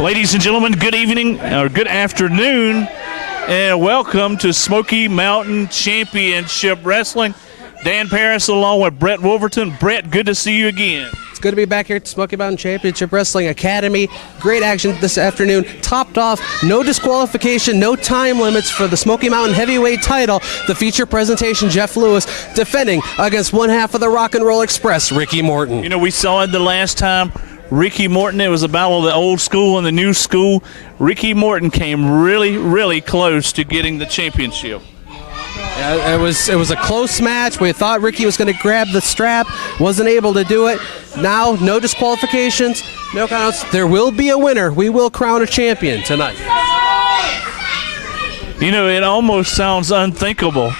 Ladies and gentlemen, good evening or good afternoon, and welcome to Smoky Mountain Championship Wrestling. Dan Parris along with Brett Wolverton. Brett, good to see you again. It's good to be back here at Smoky Mountain Championship Wrestling Academy. Great action this afternoon. Topped off, no disqualification, no time limits for the Smoky Mountain Heavyweight title. The feature presentation, Jeff Lewis defending against one half of the Rock and Roll Express, Ricky Morton. You know, we saw it the last time. Ricky Morton, it was a battle of the old school and the new school. Ricky Morton came really, really close to getting the championship. Yeah, it was a close match. We thought Ricky was going to grab the strap, wasn't able to do it. Now, no disqualifications, no counts. There will be a winner. We will crown a champion tonight. You know, it almost sounds unthinkable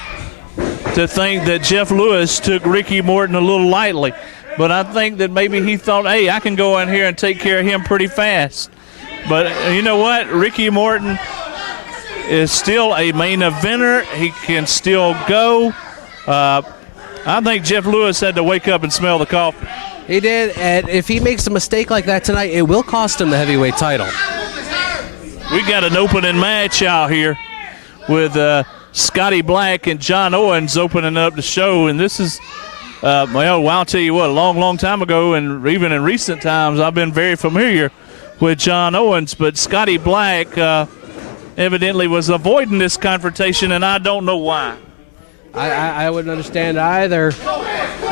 to think that Jeff Lewis took Ricky Morton a little lightly. But I think that maybe he thought, hey, I can go in here and take care of him pretty fast. But you know what? Ricky Morton is still a main eventer. He can still go. I think Jeff Lewis had to wake up and smell the coffee. He did, and if he makes a mistake like that tonight, it will cost him the heavyweight title. We got an opening match out here with Scotty Black and John Owens opening up the show, and this is well, I'll tell you what, a long, long time ago, and even in recent times, I've been very familiar with John Owens, but Scotty Black evidently was avoiding this confrontation, and I don't know why. I wouldn't understand either.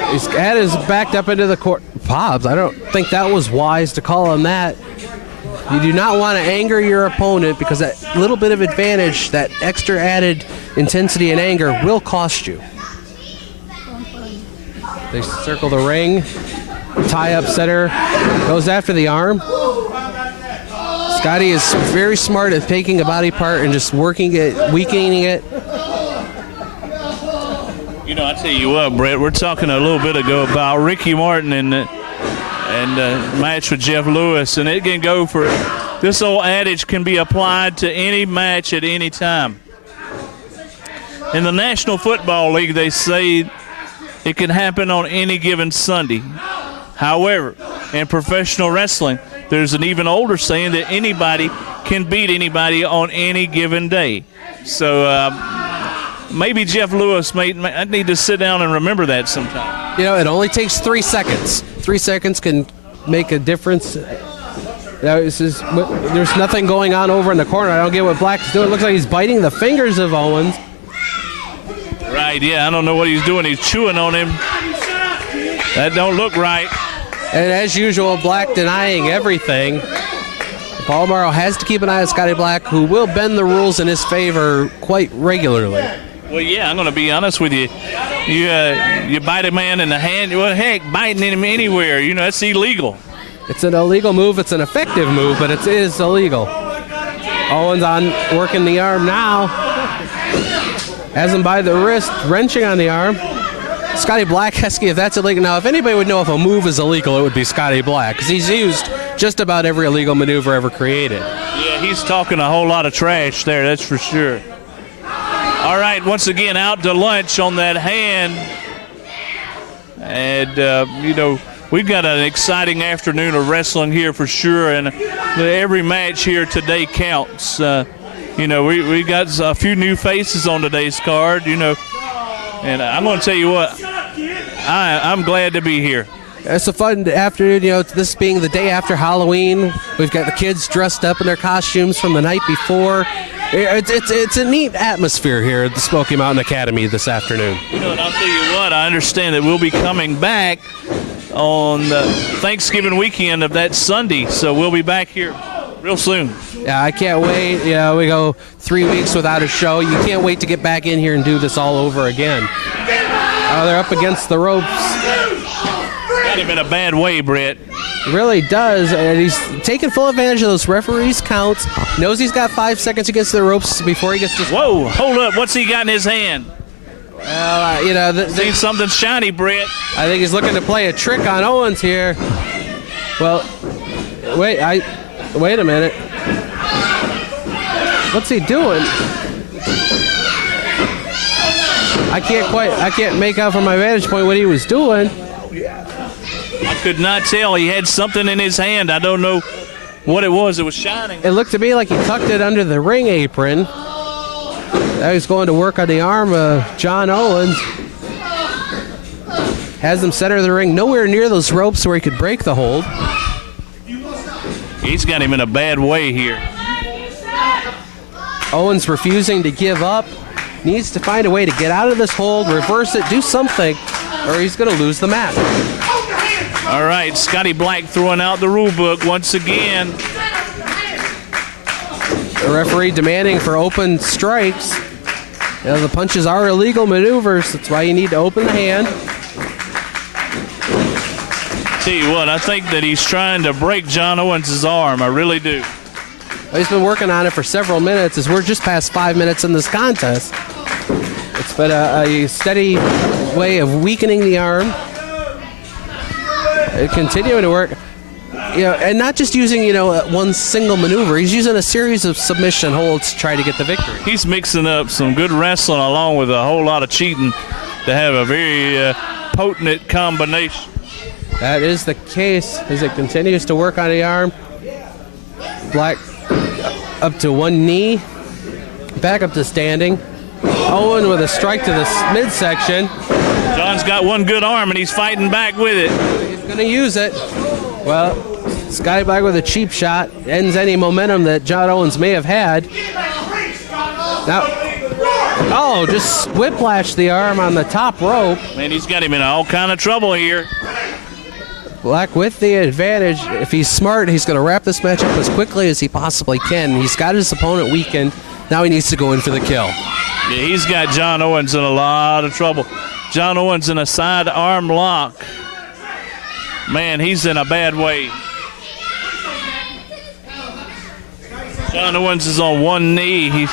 His head is backed up into the court. Pops, I don't think that was wise to call him that. You do not want to anger your opponent because that little bit of advantage, that extra added intensity and anger will cost you. They circle the ring, tie up center, goes after the arm. Scotty is very smart at taking a body part and just working it, weakening it. You know, I tell you what, Brett, we're talking a little bit ago about Ricky Morton and match with Jeff Lewis, and it can go for, this old adage can be applied to any match at any time. In the National Football League, they say it can happen on any given Sunday. However, in professional wrestling, there's an even older saying that anybody can beat anybody on any given day. So maybe Jeff Lewis I need to sit down and remember that sometime. You know, it only takes 3 seconds. 3 seconds can make a difference. There's nothing going on over in the corner. I don't get what Black is doing. It looks like he's biting the fingers of Owens. Right, yeah, I don't know what he's doing. He's chewing on him. That don't look right. And as usual, Black denying everything. Paul Morrow has to keep an eye on Scotty Black, who will bend the rules in his favor quite regularly. Well, yeah, I'm going to be honest with you. You bite a man in the hand, well, heck, biting him anywhere, you know, that's illegal. It's an illegal move. It's an effective move, but it is illegal. Owens on working the arm now. Has him by the wrist, wrenching on the arm. Scotty Black, Heskey, if that's illegal. Now, if anybody would know if a move is illegal, it would be Scotty Black, because he's used just about every illegal maneuver ever created. Yeah, he's talking a whole lot of trash there, that's for sure. All right, once again, out to lunch on that hand. And, you know, we've got an exciting afternoon of wrestling here for sure, and every match here today counts. You know, we got a few new faces on today's card, you know, and I'm going to tell you what, I'm glad to be here. It's a fun afternoon, you know, this being the day after Halloween. We've got the kids dressed up in their costumes from the night before. It's a neat atmosphere here at the Smoky Mountain Academy this afternoon. You know, and I'll tell you what, I understand that we'll be coming back on the Thanksgiving weekend of that Sunday, so we'll be back here real soon. Yeah, I can't wait. Yeah, we go 3 weeks without a show. You can't wait to get back in here and do this all over again. Oh, they're up against the ropes. Got him in a bad way, Brett. Really does, and he's taking full advantage of those referees' counts. Knows he's got 5 seconds against the ropes before he gets to. Whoa! Hold up! What's he got in his hand? Well, you know, Seen something shiny, Brett. I think he's looking to play a trick on Owens here. Well, wait a minute. What's he doing? I can't make out from my vantage point what he was doing. I could not tell. He had something in his hand. I don't know what it was. It was shining. It looked to me like he tucked it under the ring apron. Now he's going to work on the arm of John Owens. Has him center of the ring, nowhere near those ropes where he could break the hold. He's got him in a bad way here. Owens refusing to give up. Needs to find a way to get out of this hold, reverse it, do something, or he's going to lose the match. All right, Scotty Black throwing out the rule book once again. The referee demanding for open strikes. You know, the punches are illegal maneuvers. That's why you need to open the hand. Tell you what, I think that he's trying to break John Owens' arm. I really do. He's been working on it for several minutes, as we're just past 5 minutes in this contest. It's been a steady way of weakening the arm. Continuing to work. You know, and not just using, one single maneuver. He's using a series of submission holds to try to get the victory. He's mixing up some good wrestling along with a whole lot of cheating to have a very potent combination. That is the case as it continues to work on the arm. Black up to one knee, back up to standing. Owen with a strike to the midsection. John's got one good arm and he's fighting back with it. He's going to use it. Well, Scotty Black with a cheap shot ends any momentum that John Owens may have had. Now, just whiplash the arm on the top rope. Man, he's got him in all kind of trouble here. Black with the advantage. If he's smart, he's going to wrap this match up as quickly as he possibly can. He's got his opponent weakened. Now he needs to go in for the kill. Yeah, he's got John Owens in a lot of trouble. John Owens in a side arm lock. Man, he's in a bad way. John Owens is on one knee.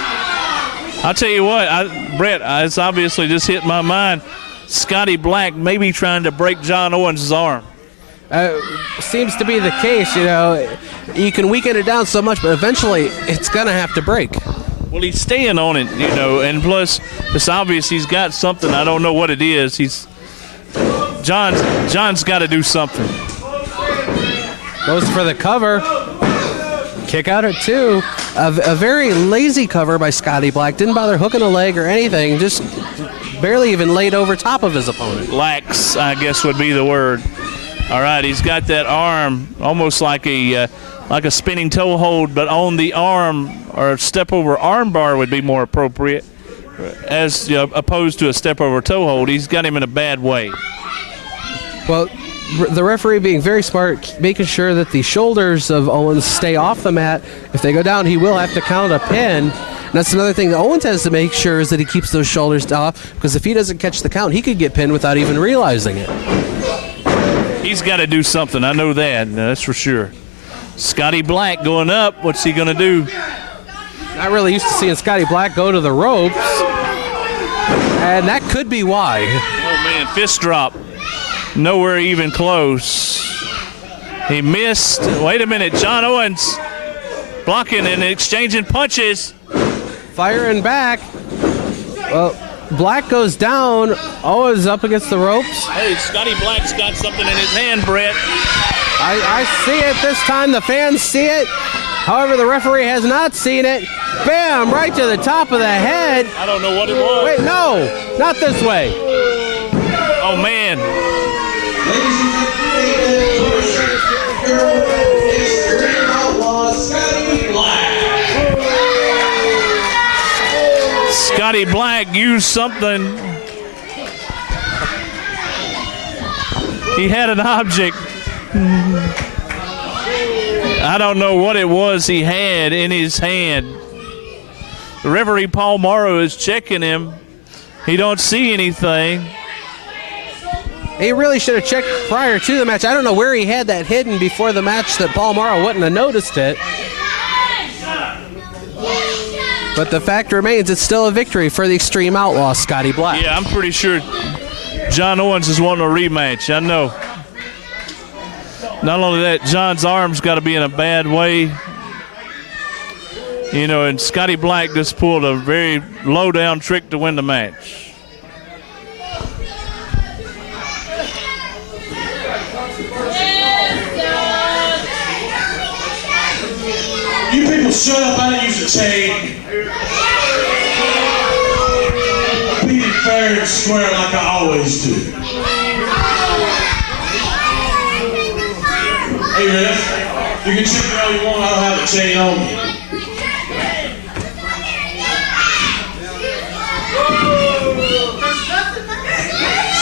I'll tell you what, Brett, it's obviously just hit my mind. Scotty Black may be trying to break John Owens' arm. Seems to be the case, You can weaken it down so much, but eventually it's going to have to break. Well, he's staying on it, and plus it's obvious he's got something. I don't know what it is. John's got to do something. Goes for the cover. Kick out at 2. A very lazy cover by Scotty Black. Didn't bother hooking a leg or anything. Just barely even laid over top of his opponent. Lax, I guess, would be the word. All right, he's got that arm almost like a spinning toe hold, but on the arm, or a step over arm bar would be more appropriate, as opposed to a step over toe hold. He's got him in a bad way. Well, the referee being very smart, making sure that the shoulders of Owens stay off the mat. If they go down, he will have to count a pin. And that's another thing that Owens has to make sure is that he keeps those shoulders off, because if he doesn't catch the count, he could get pinned without even realizing it. He's got to do something. I know that. That's for sure. Scotty Black going up. What's he going to do? Not really used to seeing Scotty Black go to the ropes. And that could be why. Oh, man. Fist drop. Nowhere even close. He missed. Wait a minute. John Owens blocking and exchanging punches. Firing back. Well, Black goes down. Owens up against the ropes. Hey, Scotty Black's got something in his hand, Brett. I see it this time. The fans see it. However, the referee has not seen it. Bam! Right to the top of the head. I don't know what it was. Wait, no. Not this way. Oh, man. Outlaw Scotty Black. Scotty Black used something. He had an object. I don't know what it was he had in his hand. The referee Paul Morrow is checking him. He don't see anything. He really should have checked prior to the match. I don't know where he had that hidden before the match that Paul Morrow wouldn't have noticed it. But the fact remains, it's still a victory for the Extreme Outlaw, Scotty Black. Yeah, I'm pretty sure John Owens is wanting a rematch. I know. Not only that, John's arm's got to be in a bad way. You know, and Scotty Black just pulled a very low-down trick to win the match. You people shut up, I didn't use a chain. Beat it fair and square like I always do. Hey, Ref, you can check it all you want, I don't have a chain on me.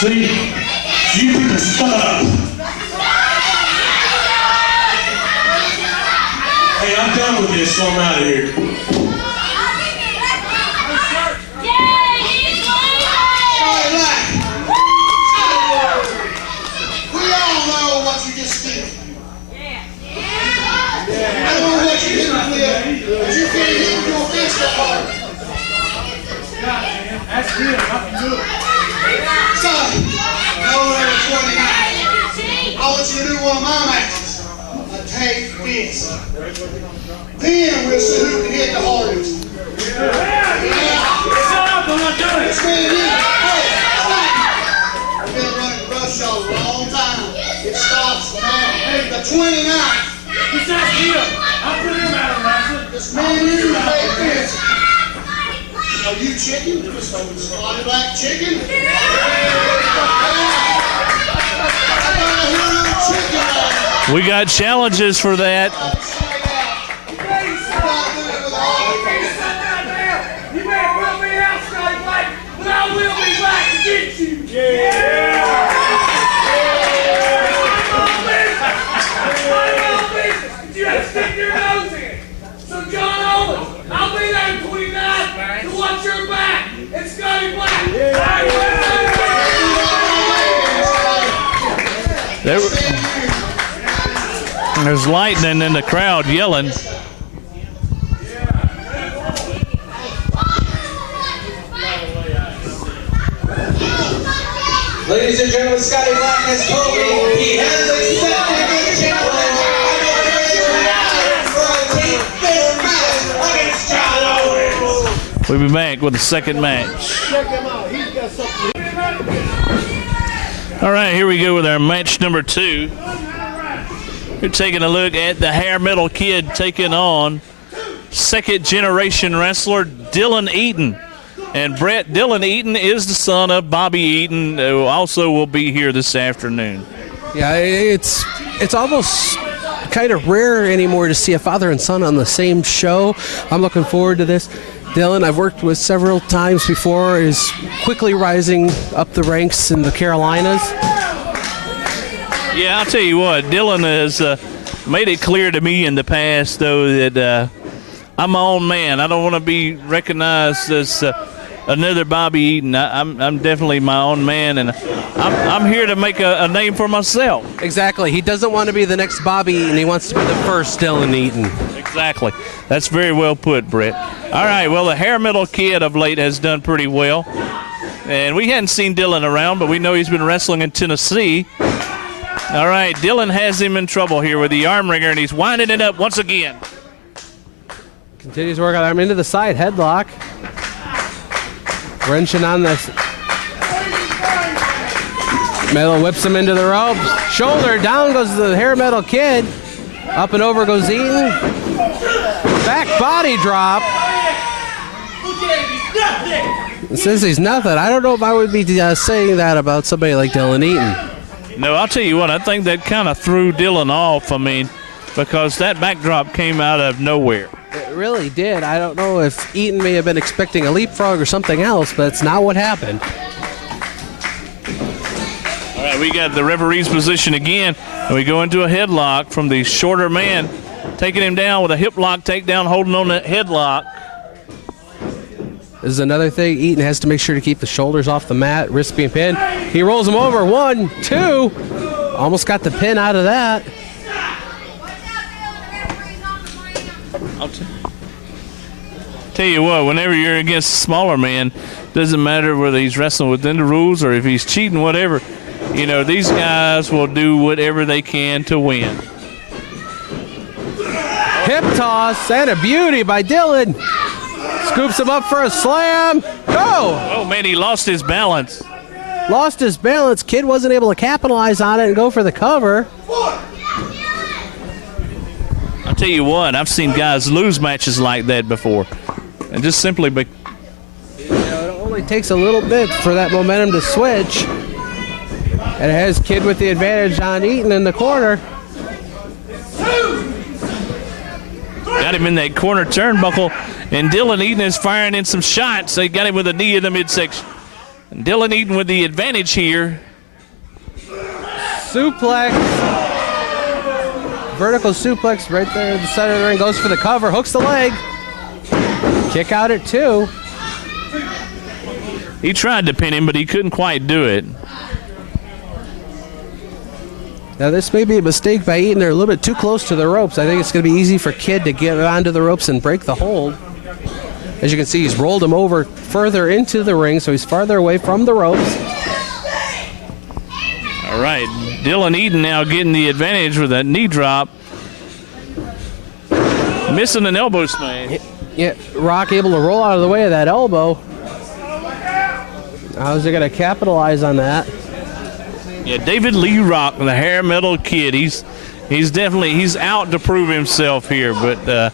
See, you people shut up. Hey, I'm done with this, so I'm out of here. We all know what you just did. I don't know what you hit with, but you can't hit with your fist that hard. That's good, I can do it. Scotty, no number 29. I want you to do one of my matches. Take this. Then we'll see who can hit the hardest. Shut up, I'm not doing it. It's been I've been running brush shows for a long time. It stops now. The 29th. It's that deal. I'll put him out of wrestling. This man you take this. Are you chicken? Scotty Black chicken? We got challenges for that. You may put me out, Scotty Black, but I will be back to get you. Yeah! You have to stick your nose in. So John Owens, I'll be there in 29 to watch your back. It's Scotty Black. There's lightning in the crowd yelling. Ladies and gentlemen, Scotty Black has told me he has accepted the challenge for a 10th match against John Owens. We'll be back with the second match. All right, here we go with our match number 2. We're taking a look at the hair metal kid taking on second generation wrestler Dylan Eaton. And Brett, Dylan Eaton is the son of Bobby Eaton, who also will be here this afternoon. Yeah, it's almost kind of rare anymore to see a father and son on the same show. I'm looking forward to this. Dylan, I've worked with several times before, is quickly rising up the ranks in the Carolinas. Yeah, I'll tell you what, Dylan has made it clear to me in the past, though, that I'm my own man. I don't want to be recognized as another Bobby Eaton. I'm definitely my own man, and I'm here to make a name for myself. Exactly. He doesn't want to be the next Bobby Eaton. He wants to be the first Dylan Eaton. Exactly. That's very well put, Brett. All right, well, the hair metal kid of late has done pretty well. And we hadn't seen Dylan around, but we know he's been wrestling in Tennessee. All right, Dylan has him in trouble here with the arm wringer, and he's winding it up once again. Continues to work on arm into the side headlock. Wrenching on this. Metal whips him into the ropes. Shoulder down goes the hair metal kid. Up and over goes Eaton. Back body drop. Since he's nothing, I don't know if I would be saying that about somebody like Dylan Eaton. No, I'll tell you what, I think that kind of threw Dylan off, because that backdrop came out of nowhere. It really did. I don't know if Eaton may have been expecting a leapfrog or something else, but it's not what happened. All right, we got the referee's position again, and we go into a headlock from the shorter man, taking him down with a hip lock takedown, holding on the headlock. This is another thing. Eaton has to make sure to keep the shoulders off the mat, wrists being pinned. He rolls him over. 1, 2. Almost got the pin out of that. I'll tell you what, whenever you're against a smaller man, doesn't matter whether he's wrestling within the rules or if he's cheating, whatever. You know, these guys will do whatever they can to win. Hip toss and a beauty by Dylan. Scoops him up for a slam. Go! Oh, man, he lost his balance. Lost his balance. Kid wasn't able to capitalize on it and go for the cover. I'll tell you what, I've seen guys lose matches like that before. And just simply You know, it only takes a little bit for that momentum to switch. And it has Kid with the advantage on Eaton in the corner. got him in that corner turnbuckle, and Dylan Eaton is firing in some shots. They got him with a knee in the midsection. And Dylan Eaton with the advantage here. Suplex. Vertical suplex right there in the center of the ring. Goes for the cover. Hooks the leg. Kick out at 2. He tried to pin him, but he couldn't quite do it. Now this may be a mistake by Eaton. They're a little bit too close to the ropes. I think it's going to be easy for Kid to get onto the ropes and break the hold. As you can see, he's rolled him over further into the ring, so he's farther away from the ropes. All right, Dylan Eaton now getting the advantage with that knee drop. Missing an elbow smash. Yeah, Rock able to roll out of the way of that elbow. How's he going to capitalize on that? Yeah, David Lee Rock, the hair metal kid. He's out to prove himself here. But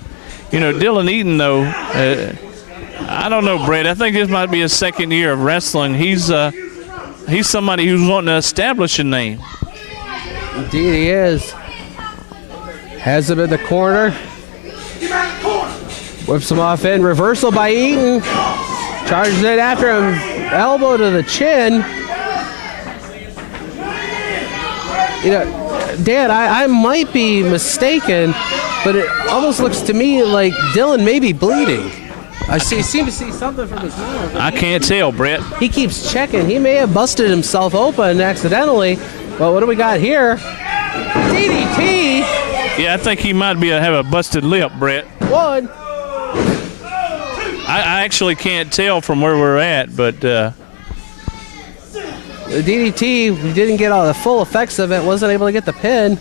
Dylan Eaton though, I don't know, Brett. I think this might be his second year of wrestling. He's somebody who's wanting to establish a name. Indeed, he is. Has him in the corner. Whips him off in reversal by Eaton. Charges it after him. Elbow to the chin. You know, Dan, I might be mistaken, but it almost looks to me like Dylan may be bleeding. Seem to see something from his mouth. I can't tell, Brett. He keeps checking. He may have busted himself open accidentally. But what do we got here? DDT. Yeah, I think he might have a busted lip, Brett. 1. I actually can't tell from where we're at, but the DDT, we didn't get all the full effects of it. Wasn't able to get the pin.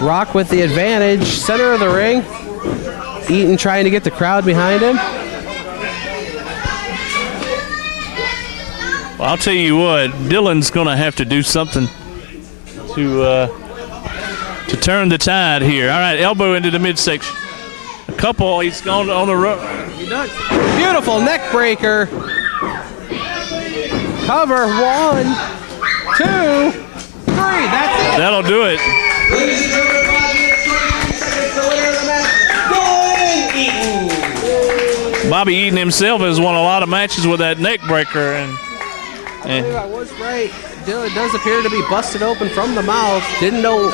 Rock with the advantage. Center of the ring. Eaton trying to get the crowd behind him. Well, I'll tell you what, Dylan's going to have to do something to turn the tide here. All right, elbow into the midsection. A couple, he's gone on the rope. Beautiful neck breaker. Cover. 1, 2, 3. That's it. That'll do it. Ladies and gentlemen, 5 minutes, 23 seconds, the winner of the match, Eaton. Bobby Eaton himself has won a lot of matches with that neck breaker, and I was right. Dylan does appear to be busted open from the mouth. Didn't know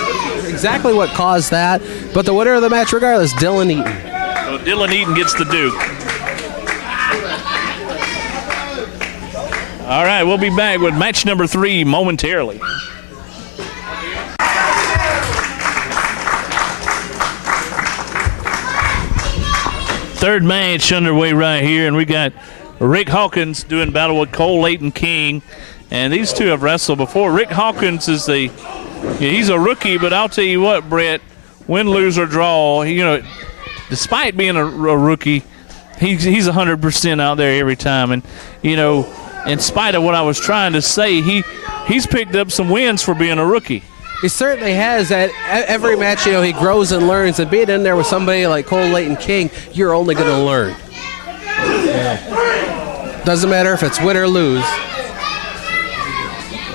exactly what caused that, but the winner of the match, regardless, Dylan Eaton. So Dylan Eaton gets the Duke. All right, we'll be back with match number 3 momentarily. Third match underway right here, and we got Rick Hawkins doing battle with Kole, Layton, King, and these two have wrestled before. Rick Hawkins is he's a rookie, but I'll tell you what, Brett, win, lose, or draw, despite being a rookie, he's 100% out there every time, and in spite of what I was trying to say, he's picked up some wins for being a rookie. He certainly has. At every match, he grows and learns. And being in there with somebody like Kole, Layton, King, you're only going to learn. Yeah. Doesn't matter if it's win or lose.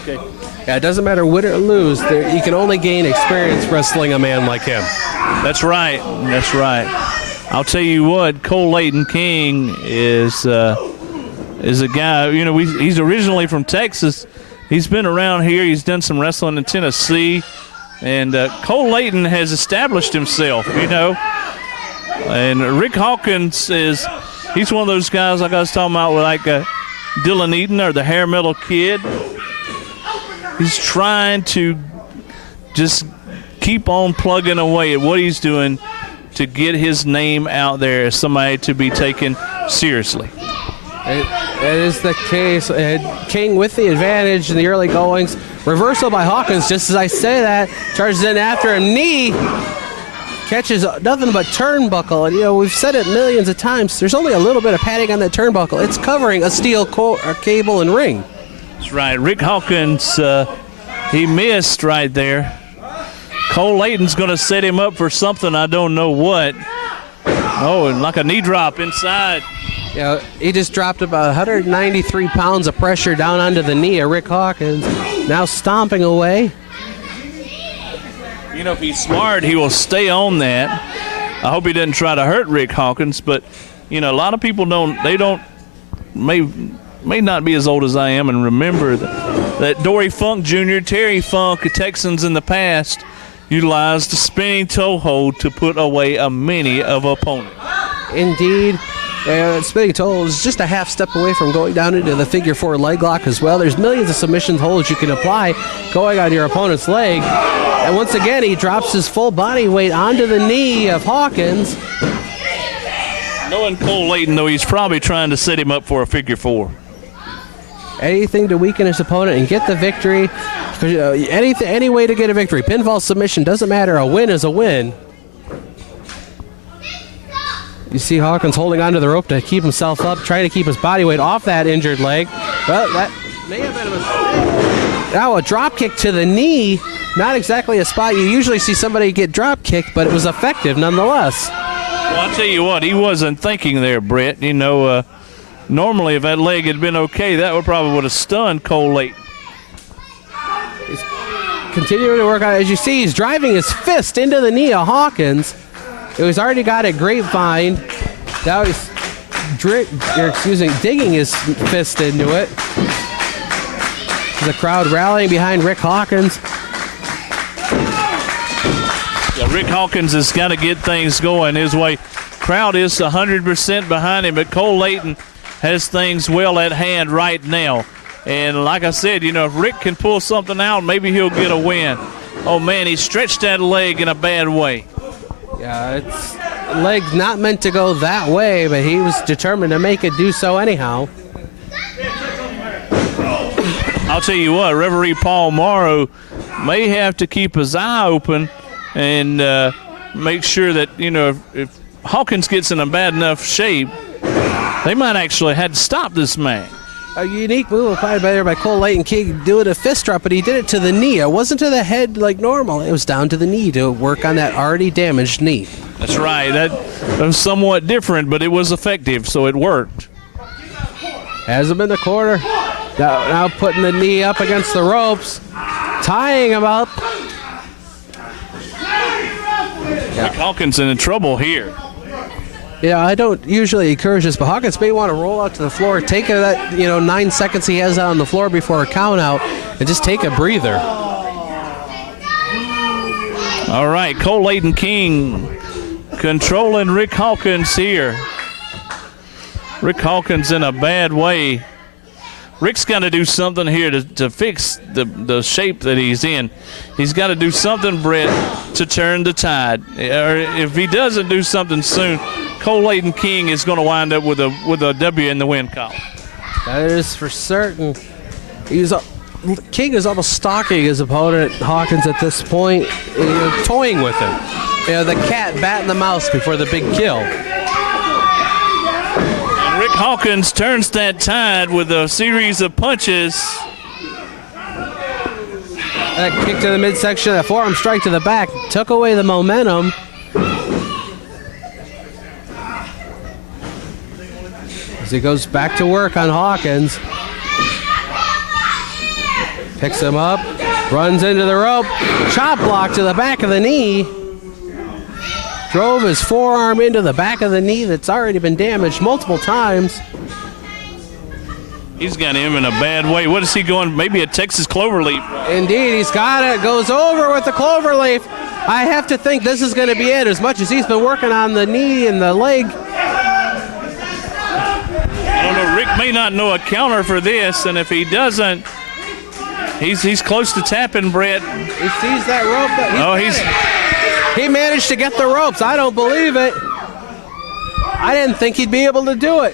Okay. Yeah, it doesn't matter win or lose. You can only gain experience wrestling a man like him. That's right. That's right. I'll tell you what, Kole Layton King is a guy, you know, he's originally from Texas. He's been around here. He's done some wrestling in Tennessee. And Kole Layton has established himself, you know. And Rick Hawkins he's one of those guys like I was talking about, like Dylan Eaton or the hair metal kid. He's trying to just keep on plugging away at what he's doing to get his name out there as somebody to be taken seriously. It is the case. King with the advantage in the early goings. Reversal by Hawkins, just as I say that. Charges in after a knee. Catches nothing but turnbuckle. And, you know, we've said it millions of times. There's only a little bit of padding on that turnbuckle. It's covering a steel cable and ring. That's right. Rick Hawkins, he missed right there. Kole Layton's going to set him up for something, I don't know what. Oh, and like a knee drop inside. Yeah, he just dropped about 193 pounds of pressure down onto the knee of Rick Hawkins. Now stomping away. You know, if he's smart, he will stay on that. I hope he doesn't try to hurt Rick Hawkins, but, you know, a lot of people may not be as old as I am and remember that Dory Funk Jr., Terry Funk, Texans in the past, utilized the spinning toe hold to put away a many of opponents. Indeed. Spinning toe hold is just a half step away from going down into the figure 4 leg lock as well. There's millions of submission holds you can apply going on your opponent's leg. And once again, he drops his full body weight onto the knee of Hawkins. Knowing Kole Layton, though, he's probably trying to set him up for a figure 4. Anything to weaken his opponent and get the victory. Any way to get a victory. Pinfall, submission, doesn't matter. A win is a win. You see Hawkins holding onto the rope to keep himself up, trying to keep his body weight off that injured leg. Well, that may have been a mistake. Now a drop kick to the knee. Not exactly a spot you usually see somebody get drop kicked, but it was effective nonetheless. Well, I'll tell you what, he wasn't thinking there, Brett. You know, normally if that leg had been okay, that would have stunned Kole Layton. He's continuing to work on it. As you see, he's driving his fist into the knee of Hawkins. He's already got a grapevine. Now he's digging his fist into it. The crowd rallying behind Rick Hawkins. Yeah, Rick Hawkins has got to get things going his way. Crowd is 100% behind him, but Kole Layton has things well at hand right now. And like I said, you know, if Rick can pull something out, maybe he'll get a win. Oh, man, he stretched that leg in a bad way. Yeah, it's leg's not meant to go that way, but he was determined to make it do so anyhow. I'll tell you what, Referee Paul Morrow may have to keep his eye open and make sure that, you know, if Hawkins gets in a bad enough shape, they might actually have to stop this man. A unique move applied by Kole Layton King doing a fist drop, but he did it to the knee. It wasn't to the head like normal. It was down to the knee to work on that already damaged knee. That's right. That was somewhat different, but it was effective, so it worked. Has him in the corner. Now putting the knee up against the ropes, tying him up. Rick Hawkins in trouble here. Yeah, I don't usually encourage this, but Hawkins may want to roll out to the floor, take that 9 seconds he has out on the floor before a count out, and just take a breather. All right, Kole Layton King controlling Rick Hawkins here. Rick Hawkins in a bad way. Rick's got to do something here to fix the shape that he's in. He's got to do something, Brett, to turn the tide. Or if he doesn't do something soon, Kole Layton King is going to wind up with a W in the win column. That is for certain. King is almost stalking his opponent, Hawkins, at this point, toying with him. The cat batting the mouse before the big kill. Rick Hawkins turns that tide with a series of punches. That kick to the midsection, that forearm strike to the back, took away the momentum. As he goes back to work on Hawkins. Picks him up, runs into the rope, chop block to the back of the knee. Drove his forearm into the back of the knee that's already been damaged multiple times. He's got him in a bad way. What is he going? Maybe a Texas cloverleaf. Indeed, he's got it. Goes over with the cloverleaf. I have to think this is going to be it. As much as he's been working on the knee and the leg. I don't know. Rick may not know a counter for this, and if he doesn't, he's close to tapping, Brett. He sees that rope. He managed to get the ropes. I don't believe it. I didn't think he'd be able to do it.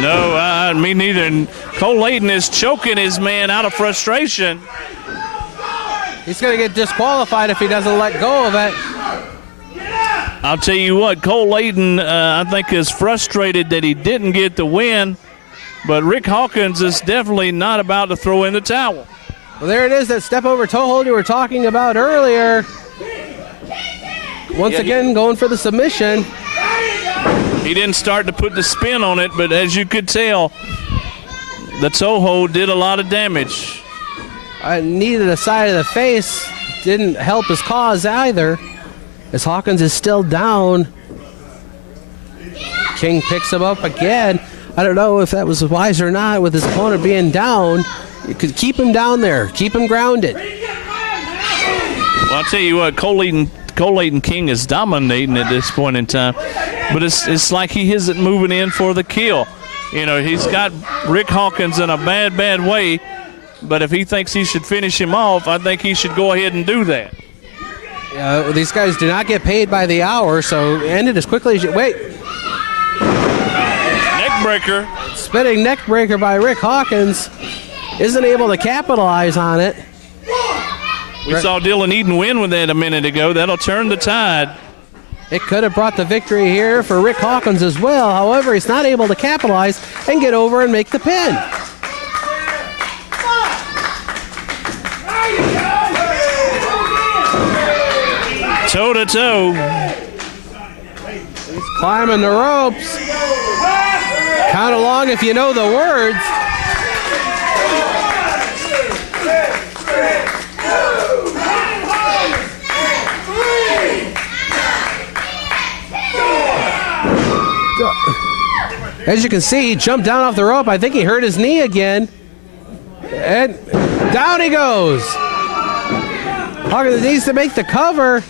No, me neither. And Kole Layton is choking his man out of frustration. He's going to get disqualified if he doesn't let go of it. I'll tell you what, Kole Layton, I think, is frustrated that he didn't get the win, but Rick Hawkins is definitely not about to throw in the towel. Well, there it is, that step over toe hold you were talking about earlier. Once again, going for the submission. He didn't start to put the spin on it, but as you could tell, the toe hold did a lot of damage. Knee to the side of the face didn't help his cause either, as Hawkins is still down. King picks him up again. I don't know if that was wise or not with his opponent being down. You could keep him down there, keep him grounded. Well, I'll tell you what, Kole Layton King is dominating at this point in time, but it's like he isn't moving in for the kill. You know, he's got Rick Hawkins in a bad way, but if he thinks he should finish him off, I think he should go ahead and do that. These guys do not get paid by the hour, so end it as quickly as you... Wait. Neck breaker. Spinning neck breaker by Rick Hawkins. Isn't able to capitalize on it. We saw Dylan Eaton win with that a minute ago. That'll turn the tide. It could have brought the victory here for Rick Hawkins as well. However, he's not able to capitalize and get over and make the pin. Toe to toe. He's climbing the ropes. Count along if you know the words. As you can see, he jumped down off the rope. I think he hurt his knee again. And down he goes. Hawkins needs to make the cover.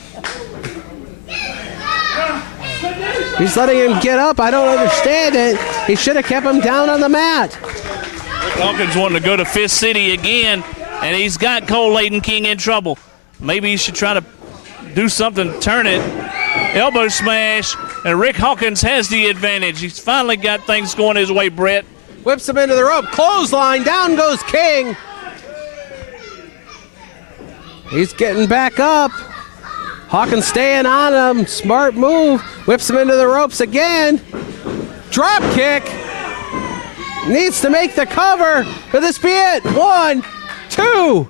He's letting him get up. I don't understand it. He should have kept him down on the mat. Rick Hawkins wanting to go to Fist City again, and he's got Kole Layton King in trouble. Maybe he should try to do something, turn it. Elbow smash, and Rick Hawkins has the advantage. He's finally got things going his way, Brett. Whips him into the rope. Clothesline. Down goes King. He's getting back up. Hawkins staying on him. Smart move. Whips him into the ropes again. Drop kick. Needs to make the cover. Could this be it? 1, 2.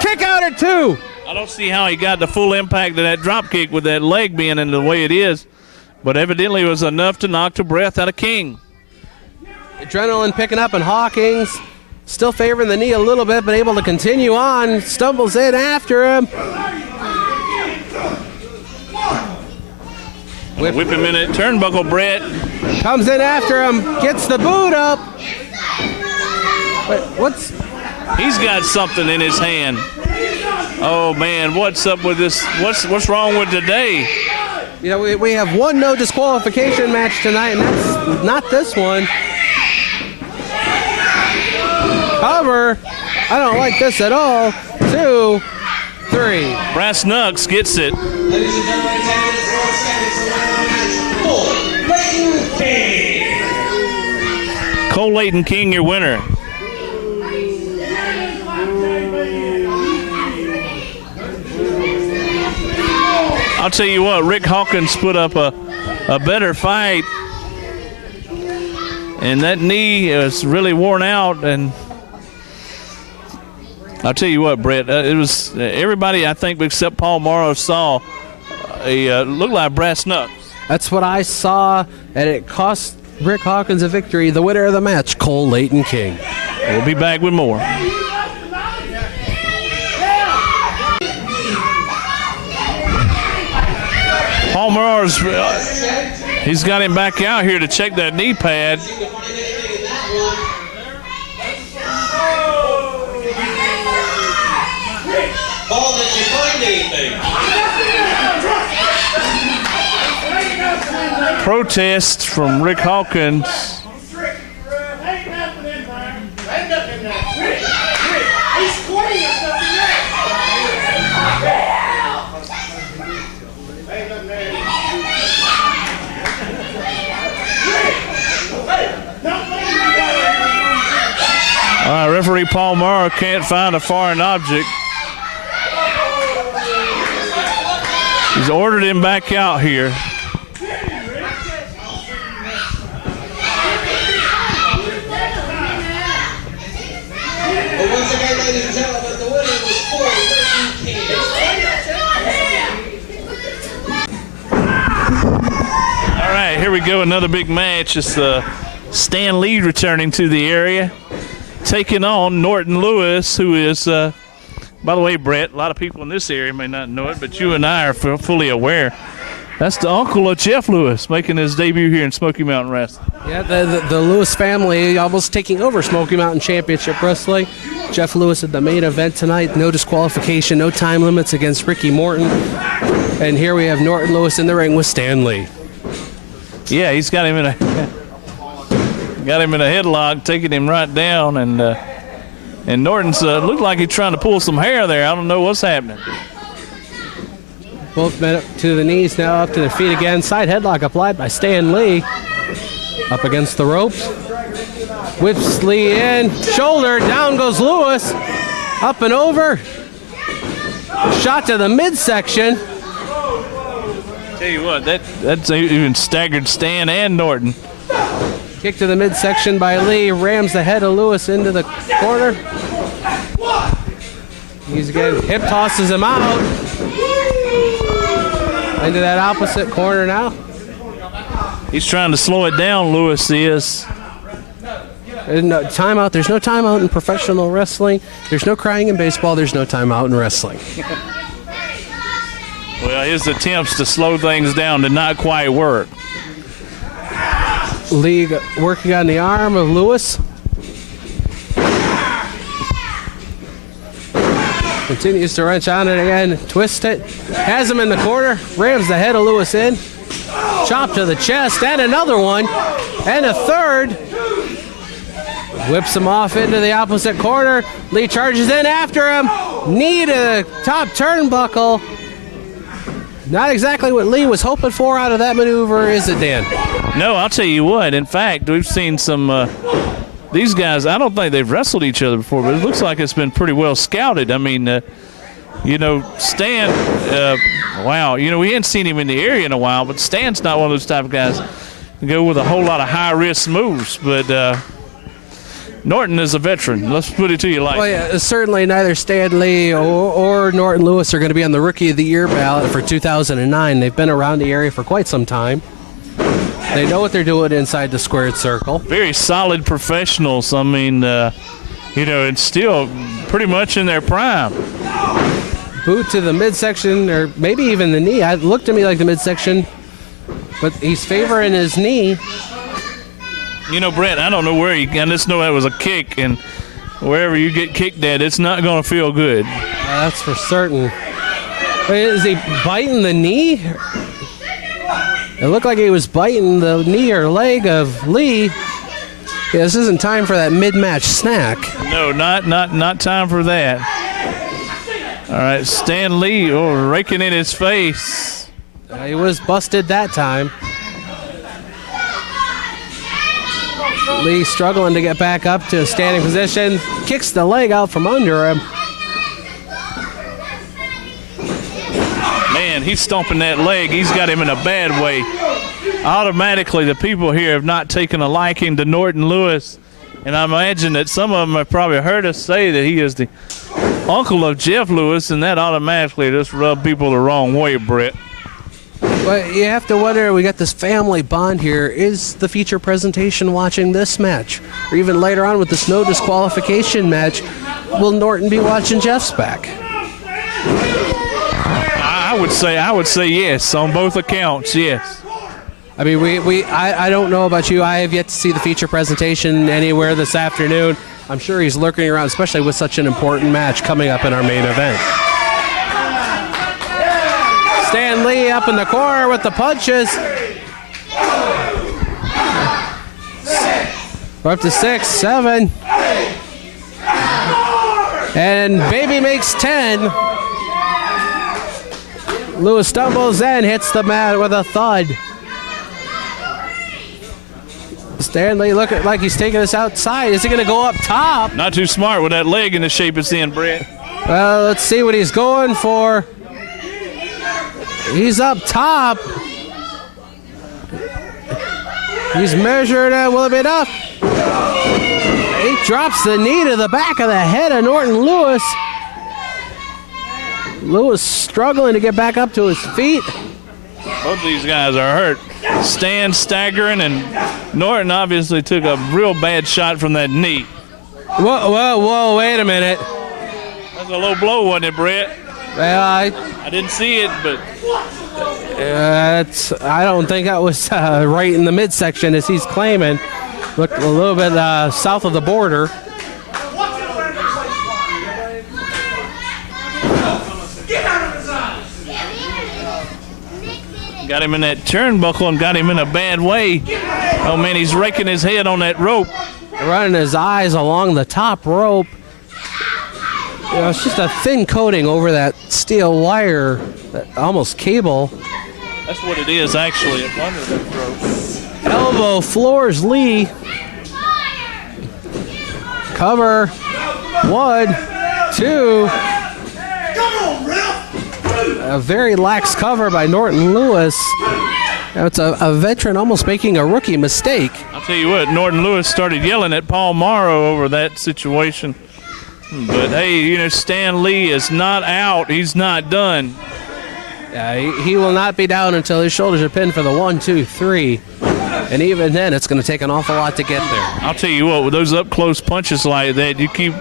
Kick out at 2. I don't see how he got the full impact of that drop kick with that leg being in the way it is, but evidently it was enough to knock the breath out of King. Adrenaline picking up, and Hawkins still favoring the knee a little bit, but able to continue on. Stumbles in after him. Whip him in that turnbuckle, Brett. Comes in after him, gets the boot up. But He's got something in his hand. Oh man, what's up with this? What's wrong with today? You know, we have one no disqualification match tonight, and that's not this one. Cover. I don't like this at all. 2, 3. Brass Knucks gets it. Ladies and gentlemen, attending this world seconds match, Kole Layton King. Kole Layton King, your winner. I'll tell you what, Rick Hawkins put up a better fight, and that knee is really worn out. And I'll tell you what, Brett, it was everybody I think except Paul Morrow saw looked like brass knucks. That's what I saw, and it cost Rick Hawkins a victory. The winner of the match, Kole Layton King. We'll be back with more. Palmer's, he's got him back out here to check that knee pad. Paul, did you find anything? Protest from Rick Hawkins. All right, referee Palmer can't find a foreign object. He's ordered him back out here. But once again, ladies and gentlemen, the winner was for All right, here we go, another big match. It's Stan Lee returning to the area, taking on Norton Lewis, who is, by the way, Brett, a lot of people in this area may not know it, but you and I are fully aware. That's the uncle of Jeff Lewis making his debut here in Smoky Mountain Wrestling. Yeah, the Lewis family almost taking over Smoky Mountain Championship Wrestling. Jeff Lewis at the main event tonight. No disqualification, no time limits against Ricky Morton. And here we have Norton Lewis in the ring with Stan Lee. Yeah, he's got him in a headlock, taking him right down, and Norton's looked like he's trying to pull some hair there. I don't know what's happening. Both men up to the knees, now up to the feet again. Side headlock applied by Stan Lee. Up against the ropes. Whips Lee in. Shoulder. Down goes Lewis. Up and over. Shot to the midsection. Tell you what, that's even staggered Stan and Norton. Kick to the midsection by Lee. Rams the head of Lewis into the corner. He's again hip tosses him out. Into that opposite corner now. He's trying to slow it down, Lewis is. No timeout. There's no timeout in professional wrestling. There's no crying in baseball. There's no timeout in wrestling. Well, his attempts to slow things down did not quite work. Lee working on the arm of Lewis. Continues to wrench on it again. Twist it. Has him in the corner. Rams the head of Lewis in. Chop to the chest. And another one. And a third. Whips him off into the opposite corner. Lee charges in after him. Knee to the top turnbuckle. Not exactly what Lee was hoping for out of that maneuver, is it, Dan? No, I'll tell you what. In fact, we've seen some... these guys, I don't think they've wrestled each other before, but it looks like it's been pretty well scouted. I mean, Stan, wow, we hadn't seen him in the area in a while, but Stan's not one of those type of guys to go with a whole lot of high-risk moves. But Norton is a veteran. Let's put it to you like that. Well, yeah, certainly neither Stan Lee or Norton Lewis are going to be on the Rookie of the Year ballot for 2009. They've been around the area for quite some time. They know what they're doing inside the squared circle. Very solid professionals. I mean, it's still pretty much in their prime. Boot to the midsection, or maybe even the knee. It looked to me like the midsection, but he's favoring his knee. Brett, I don't know where I just know that was a kick, and wherever you get kicked at, it's not going to feel good. That's for certain. Wait, is he biting the knee? It looked like he was biting the knee or leg of Lee. Yeah, this isn't time for that mid-match snack. No, not time for that. All right, Stan Lee raking in his face. He was busted that time. Lee struggling to get back up to a standing position. Kicks the leg out from under him. Man, he's stomping that leg. He's got him in a bad way. Automatically, the people here have not taken a liking to Norton Lewis. And I imagine that some of them have probably heard us say that he is the uncle of Jeff Lewis, and that automatically just rubbed people the wrong way, Brett. But you have to wonder, we got this family bond here. Is the feature presentation watching this match? Or even later on with this no disqualification match, will Norton be watching Jeff's back? I I would say yes on both accounts. Yes. I mean, I don't know about you. I have yet to see the feature presentation anywhere this afternoon. I'm sure he's lurking around, especially with such an important match coming up in our main event. Stan Lee up in the corner with the punches. We're up to 6, 7. And Baby makes 10. Lewis stumbles in, hits the mat with a thud. Stanley looking like he's taking us outside. Is he going to go up top? Not too smart with that leg in the shape it's in, Brett. Well, let's see what he's going for. He's up top. He's measured. Will it be enough? He drops the knee to the back of the head of Norton Lewis. Lewis struggling to get back up to his feet. Both of these guys are hurt. Stan staggering, and Norton obviously took a real bad shot from that knee. Whoa, wait a minute. That's a low blow, wasn't it, Brett? Well, I didn't see it, but I don't think that was right in the midsection as he's claiming. Looked a little bit south of the border. got him in that turnbuckle and got him in a bad way. Oh, man, he's raking his head on that rope. Running his eyes along the top rope. You know, it's just a thin coating over that steel wire, that almost cable. That's what it is, actually, up under the throat. Elbow floors Lee. Cover. 1, 2. A very lax cover by Norton Lewis. Now it's a veteran almost making a rookie mistake. I'll tell you what, Norton Lewis started yelling at Paul Morrow over that situation. But, hey, you know, Stan Lee is not out. He's not done. He will not be down until his shoulders are pinned for the 1, 2, 3. And even then, it's going to take an awful lot to get there. I'll tell you what, with those up-close punches like that, you keep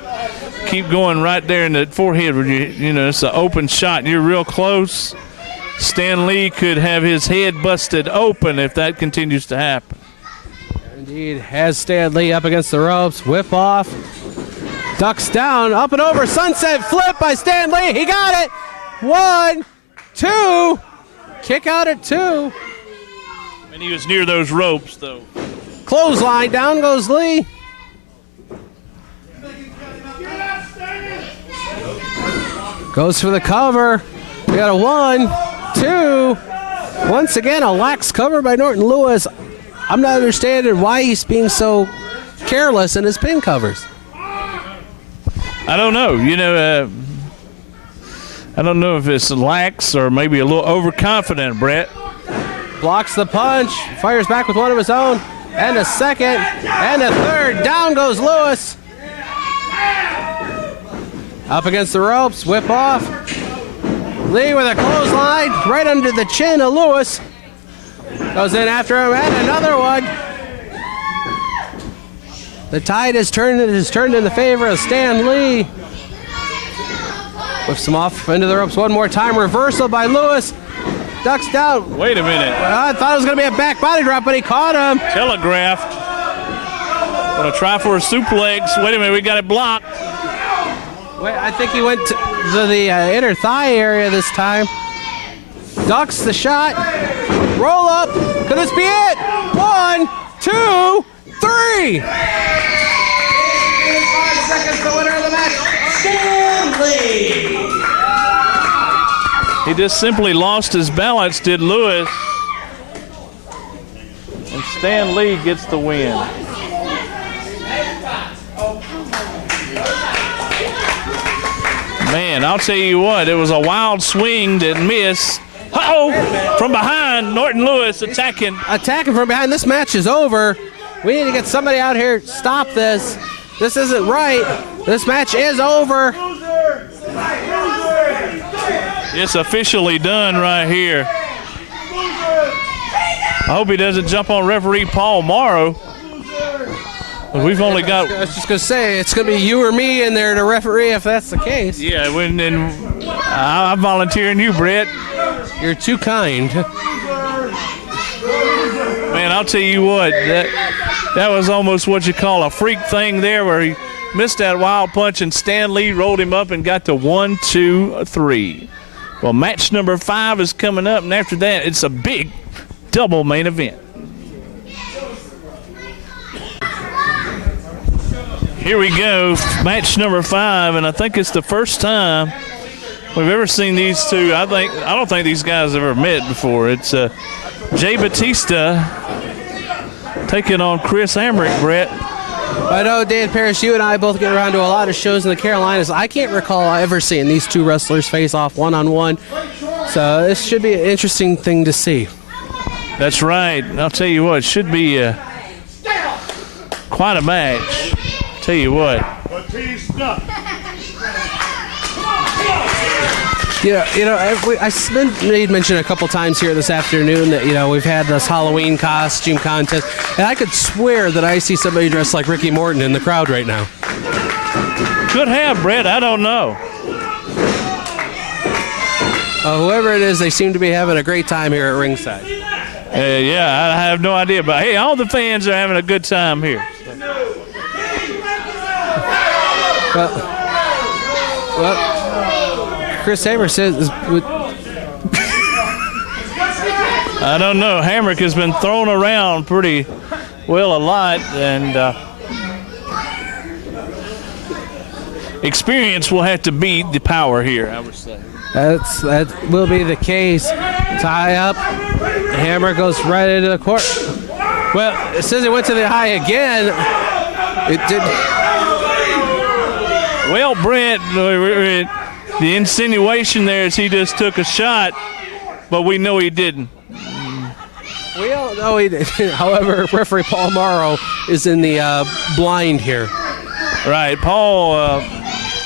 going right there in the forehead where you know, it's an open shot. You're real close. Stan Lee could have his head busted open if that continues to happen. Indeed, has Stan Lee up against the ropes. Whip off. Ducks down, up and over. Sunset flip by Stan Lee. He got it. 1, 2. Kick out at 2. And he was near those ropes, though. Clothesline, down goes Lee. Goes for the cover. We got a 1, 2. Once again, a lax cover by Norton Lewis. I'm not understanding why he's being so careless in his pin covers. I don't know. You know, I don't know if it's lax or maybe a little overconfident, Brett. Blocks the punch, fires back with one of his own, and a second, and a third. Down goes Lewis. Up against the ropes, whip off. Lee with a clothesline right under the chin of Lewis. Goes in after him, and another one. The tide is turned in the favor of Stan Lee. Whips him off into the ropes one more time. Reversal by Lewis. Ducks down. Wait a minute. I thought it was going to be a back body drop, but he caught him. Telegraphed. Gonna try for a suplex. Wait a minute, we got it blocked. Wait, I think he went to the inner thigh area this time. Ducks the shot. Roll up. Could this be it? 1, 2, 3. 5 seconds, the winner of the match, Stan Lee. He just simply lost his balance, did Lewis. And Stan Lee gets the win. Man, I'll tell you what, it was a wild swing that missed. Uh-oh! From behind, Norton Lewis attacking. Attacking from behind. This match is over. We need to get somebody out here to stop this. This isn't right. This match is over. It's officially done right here. I hope he doesn't jump on referee Paul Morrow. We've only got... I was just going to say, it's going to be you or me in there to referee if that's the case. Yeah, I'm volunteering you, Brett. You're too kind. Man, I'll tell you what, that was almost what you call a freak thing there, where he missed that wild punch and Stan Lee rolled him up and got to 1, 2, 3. Well, match number 5 is coming up, and after that, it's a big double main event. Here we go, match number 5, and I think it's the first time we've ever seen these two. I don't think these guys have ever met before. It's Jay Batista taking on Chris Hamrick, Brett. I know, Dan Parris, you and I both get around to a lot of shows in the Carolinas. I can't recall ever seeing these two wrestlers face off one-on-one. So this should be an interesting thing to see. That's right. I'll tell you what, it should be quite a match. Tell you what. I made mention a couple times here this afternoon that, we've had this Halloween costume contest, and I could swear that I see somebody dressed like Ricky Morton in the crowd right now. Could have, Brett. I don't know. Whoever it is, they seem to be having a great time here at ringside. Yeah, I have no idea, but hey, all the fans are having a good time here. Well, Chris Hamrick says. I don't know. Hamrick has been thrown around pretty well a lot, and experience will have to beat the power here, I would say. That will be the case. Tie up. Hammer goes right into the court. Well, it says it went to the high again. It did. Well, Brent, the insinuation there is he just took a shot, but we know he didn't. We all know he did. However, referee Paul Morrow is in the blind here. Right, Paul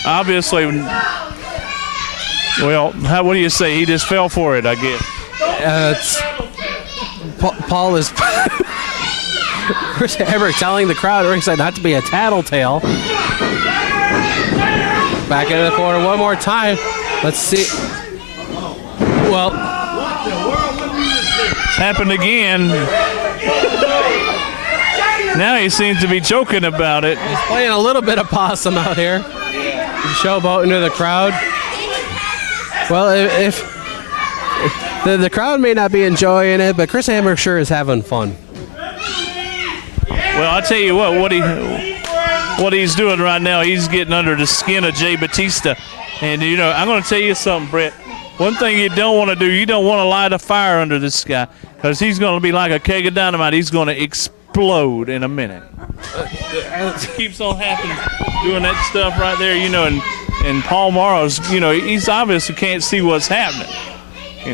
obviously, well, what do you say? He just fell for it, I guess. Paul is Chris Hamrick telling the crowd ringside not to be a tattletale. Back into the corner one more time. Let's see. Well, it's happened again. Now he seems to be joking about it. He's playing a little bit of possum out here. Showboat into the crowd. Well, if the crowd may not be enjoying it, but Chris Hamrick sure is having fun. Well, I'll tell you what he's doing right now, he's getting under the skin of Jay Batista. And, I'm going to tell you something, Brett. One thing you don't want to do, you don't want to light a fire under this guy, because he's going to be like a keg of dynamite. He's going to explode in a minute. It keeps on happening, doing that stuff right there, and Paul Morrow's, he's obviously can't see what's happening, You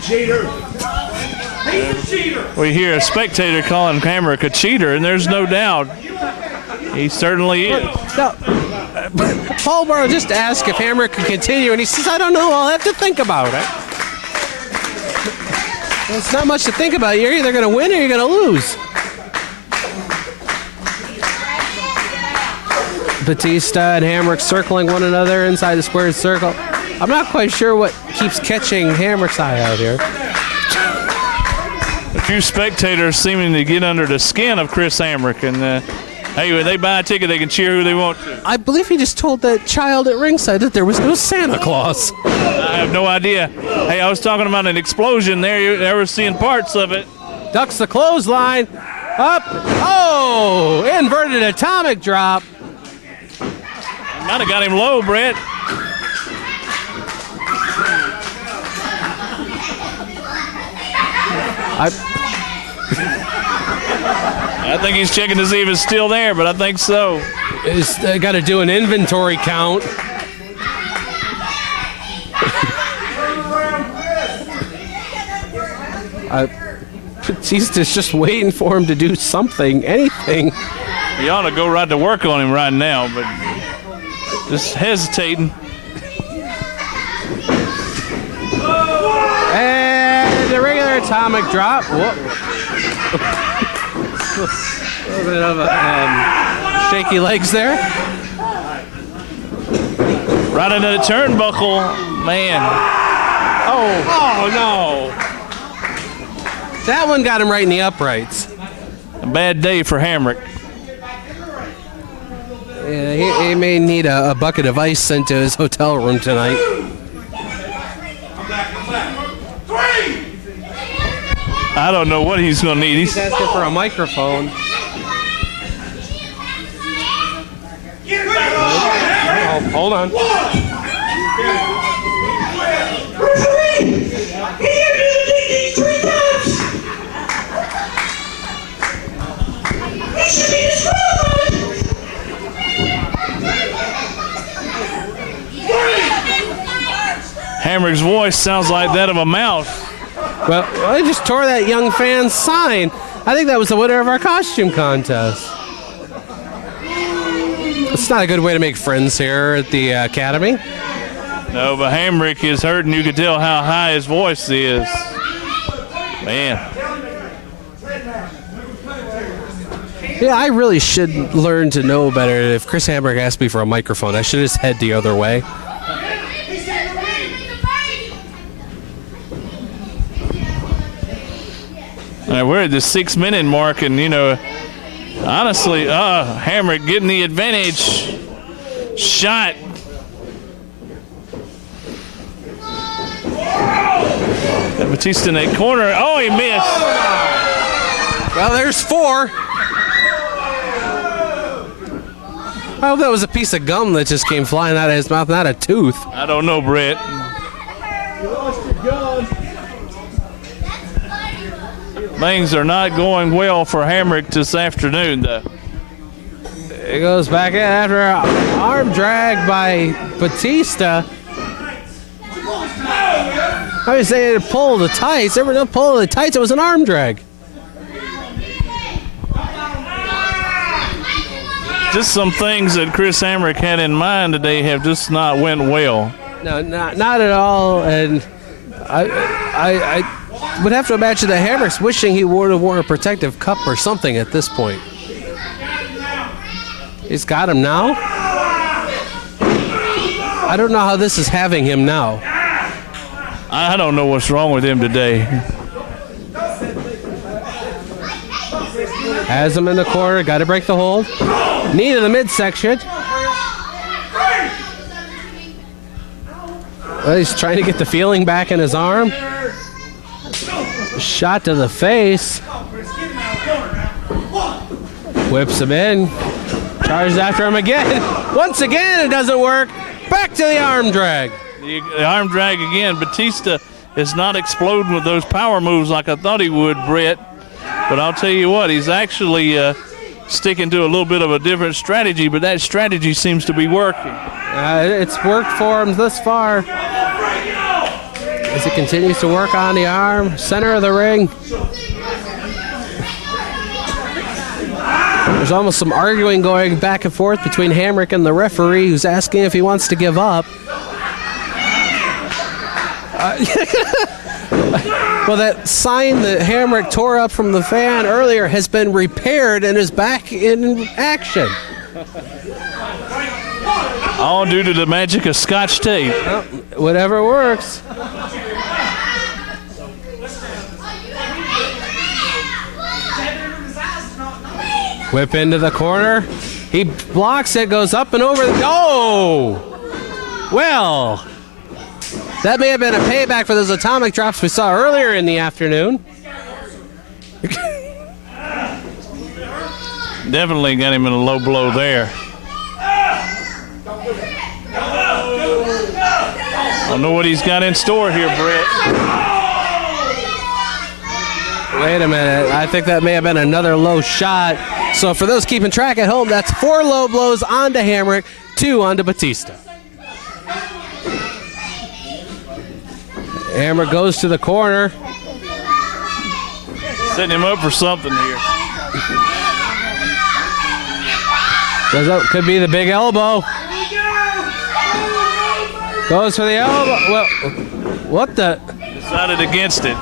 cheater. He's a cheater. We hear a spectator calling Hamrick a cheater, and there's no doubt he certainly is. Now, Paul Morrow just asked if Hamrick could continue, and he says, I don't know, I'll have to think about it. Well, it's not much to think about. You're either going to win or you're going to lose. Batista and Hamrick circling one another inside the squared circle. I'm not quite sure what keeps catching Hamrick's eye out here. A few spectators seeming to get under the skin of Chris Hamrick, and hey, when they buy a ticket, they can cheer who they want to. I believe he just told that child at ringside that there was no Santa Claus. I have no idea. Hey, I was talking about an explosion there. You were seeing parts of it. Ducks the clothesline. Up. Oh, inverted atomic drop. Might have got him low, Brett. I think he's checking to see if it's still there, but I think so. He's got to do an inventory count. Batista's just waiting for him to do something, anything. He ought to go right to work on him right now, but just hesitating. And the regular atomic drop. Whoop. A little bit of shaky legs there. Right into the turnbuckle, man. Oh, no. That one got him right in the uprights. A bad day for Hamrick. Yeah, he may need a bucket of ice sent to his hotel room tonight. I don't know what he's going to need. He's asking for a microphone. Oh, hold on. Hamrick's voice sounds like that of a mouse. Well, I just tore that young fan's sign. I think that was the winner of our costume contest. It's not a good way to make friends here at the academy. No, but Hamrick is hurting. You can tell how high his voice is. Man. Yeah, I really should learn to know better. If Chris Hamrick asked me for a microphone, I should just head the other way. All right, we're at the 6-minute mark, and, you know, honestly, Hamrick getting the advantage. Shot. Got Batista in that corner. Oh, he missed. Well, there's 4. I hope that was a piece of gum that just came flying out of his mouth, not a tooth. I don't know, Brett. Things are not going well for Hamrick this afternoon, though. It goes back in after an arm drag by Batista. I was saying to pull the tights. There was no pull the tights. It was an arm drag. Just some things that Chris Hamrick had in mind today have just not went well. No, not at all. And I would have to imagine that Hamrick's wishing he would have worn a protective cup or something at this point. He's got him now. I don't know how this is having him now. I don't know what's wrong with him today. Has him in the corner. Got to break the hold. Knee to the midsection. Well, he's trying to get the feeling back in his arm. Shot to the face. Whips him in. Charges after him again. Once again, it doesn't work. Back to the arm drag. The arm drag again. Batista is not exploding with those power moves like I thought he would, Brett. But I'll tell you what, he's actually sticking to a little bit of a different strategy, but that strategy seems to be working. It's worked for him thus far. As he continues to work on the arm, center of the ring. There's almost some arguing going back and forth between Hamrick and the referee, who's asking if he wants to give up. Well, that sign that Hamrick tore up from the fan earlier has been repaired and is back in action. All due to the magic of Scotch tape. Well, whatever works. Whip into the corner. He blocks it, goes up and over. Oh! Well, that may have been a payback for those atomic drops we saw earlier in the afternoon. Definitely got him in a low blow there. I don't know what he's got in store here, Brett. Wait a minute. I think that may have been another low shot. So for those keeping track at home, that's 4 low blows onto Hamrick, 2 onto Batista. Hamrick goes to the corner. Setting him up for something here. Goes up, could be the big elbow. Goes for the elbow. Well, what the? Decided against it.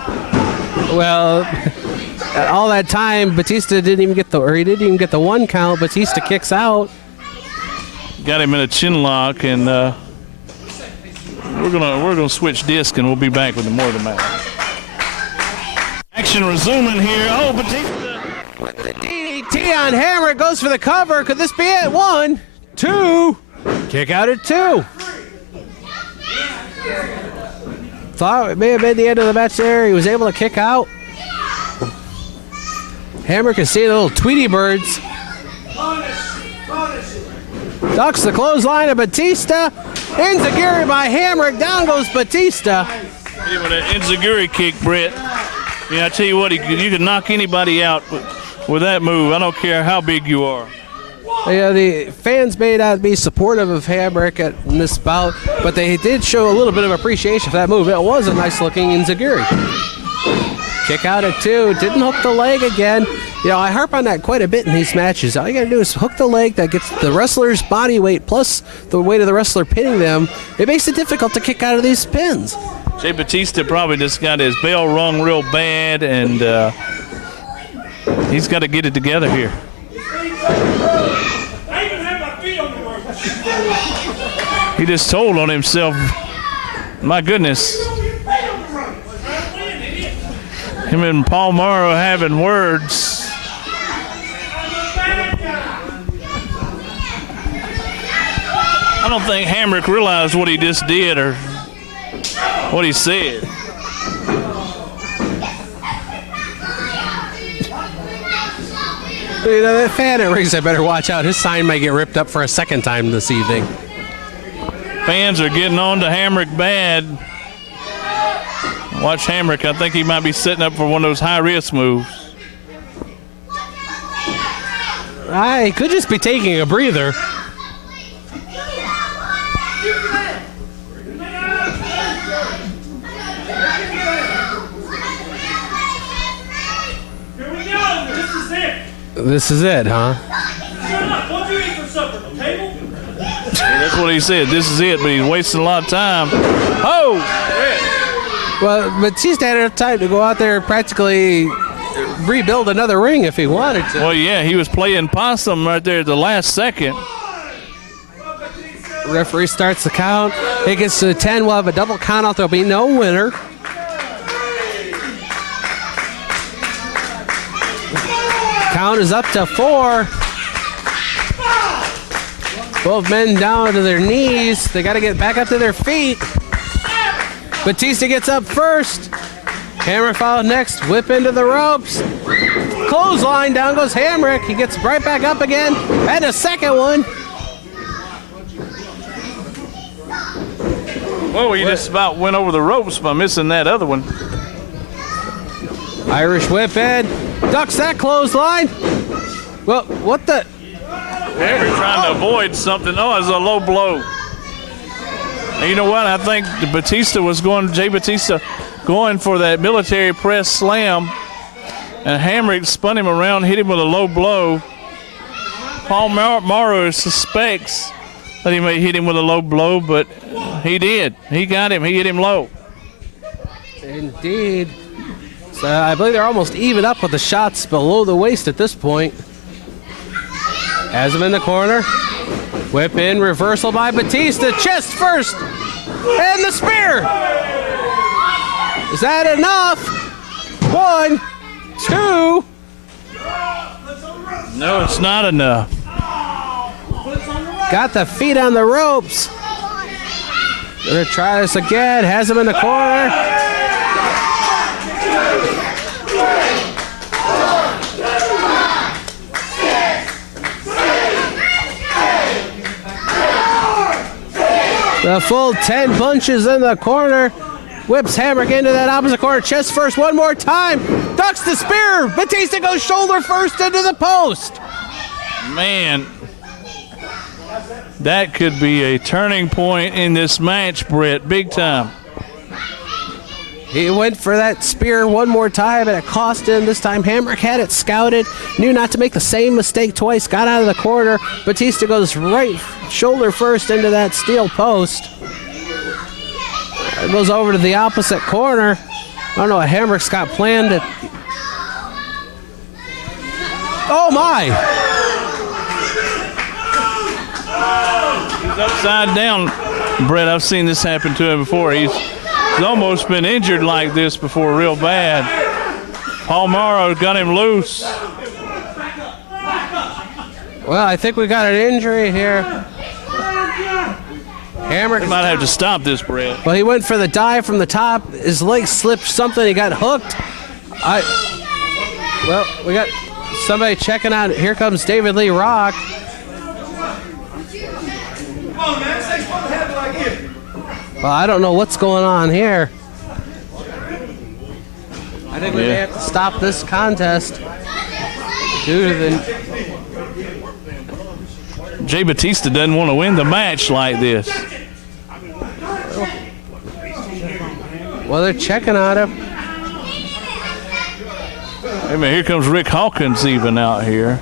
Well, all that time, Batista didn't even get the 1 count. Batista kicks out. Got him in a chin lock, and We're gonna switch disc and we'll be back with more of the match. Action resuming here. Oh, Batista. The DDT on Hamrick goes for the cover. Could this be it? 1, 2. Kick out at 2. Thought it may have been the end of the match there. He was able to kick out. Hamrick is seeing the little Tweety birds. Ducks the clothesline of Batista. Enziguri by Hamrick. Down goes Batista. Hit him with an Enziguri kick, Brett. Yeah, I tell you what, you can knock anybody out with that move. I don't care how big you are. Yeah, the fans may not be supportive of Hamrick in this bout, but they did show a little bit of appreciation for that move. It was a nice-looking Enziguri. Kick out at 2. Didn't hook the leg again. You know, I harp on that quite a bit in these matches. All you got to do is hook the leg that gets the wrestler's body weight plus the weight of the wrestler pinning them. It makes it difficult to kick out of these pins. Jay Batista probably just got his bell rung real bad, and he's got to get it together here. He just told on himself. My goodness. Him and Paul Morrow having words. I don't think Hamrick realized what he just did or what he said. You know, that fan at ringside better watch out. His sign might get ripped up for a second time this evening. Fans are getting on to Hamrick bad. Watch Hamrick. I think he might be setting up for one of those high-risk moves. He could just be taking a breather. This is it, huh? What do you eat for supper? A table? That's what he said. This is it, but he's wasting a lot of time. Oh! Well, Batista had enough time to go out there and practically rebuild another ring if he wanted to. Well, yeah, he was playing possum right there at the last second. Referee starts the count. It gets to 10. We'll have a double count out. There'll be no winner. Count is up to 4. Both men down to their knees. They got to get back up to their feet. Batista gets up first. Hamrick followed next. Whip into the ropes. Clothesline. Down goes Hamrick. He gets right back up again. And a second one. Whoa, he just about went over the ropes by missing that other one. Irish whip in. Ducks that clothesline. Well, what the? Hamrick trying to avoid something. Oh, it's a low blow. And you know what? I think Jay Batista going for that military press slam. And Hamrick spun him around, hit him with a low blow. Paul Morrow suspects that he may hit him with a low blow, but he did. He got him. He hit him low. Indeed. So I believe they're almost even up with the shots below the waist at this point. Has him in the corner. Whip in, reversal by Batista. Chest first. And the spear. Is that enough? 1, 2. No, it's not enough. Got the feet on the ropes. Gonna try this again. Has him in the corner. The full 10 punches in the corner. Whips Hamrick into that opposite corner. Chest first one more time. Ducks the spear. Batista goes shoulder first into the post. Man, that could be a turning point in this match, Brett. Big time. He went for that spear one more time, and it cost him. This time Hamrick had it scouted, knew not to make the same mistake twice, got out of the corner. Batista goes right shoulder first into that steel post. It goes over to the opposite corner. I don't know what Hamrick's got planned. Oh, my. He's upside down. Brett, I've seen this happen to him before. He's almost been injured like this before, real bad. Paul Morrow got him loose. Well, I think we got an injury here. Hamrick Might have to stop this, Brett. Well, he went for the dive from the top. His leg slipped something. He got hooked. Well, we got somebody checking out. Here comes David Lee Rock. Well, I don't know what's going on here. I think we may have to stop this contest due to the... Jay Batista doesn't want to win the match like this. Well, they're checking on him. Hey, man, here comes Rick Hawkins even out here.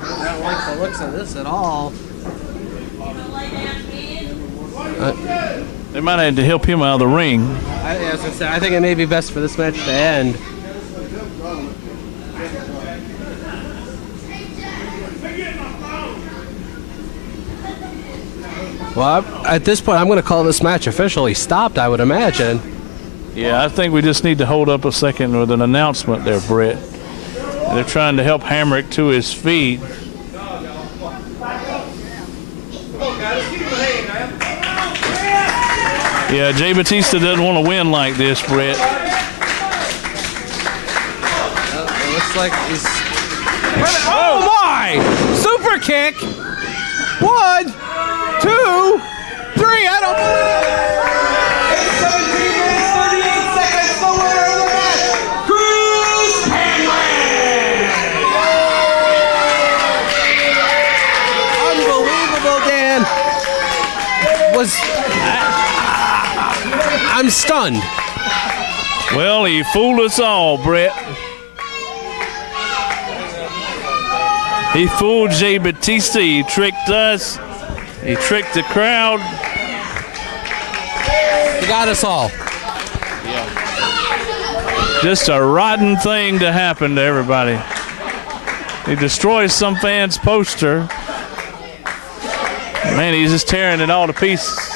I don't like the looks of this at all. They might have to help him out of the ring. I think it may be best for this match to end. Well, at this point, I'm going to call this match officially stopped, I would imagine. Yeah, I think we just need to hold up a second with an announcement there, Brett. They're trying to help Hamrick to his feet. Yeah, Jay Batista doesn't want to win like this, Brett. It looks like he's... Oh, my! Super kick! 1, 2, 3, I don't... In 17 minutes, 38 seconds, the winner of the match, Cruz Unbelievable, Dan. I'm stunned. Well, he fooled us all, Brett. He fooled Jay Batista. He tricked us. He tricked the crowd. He got us all. Just a rotten thing to happen to everybody. He destroys some fan's poster. Man, he's just tearing it all to pieces.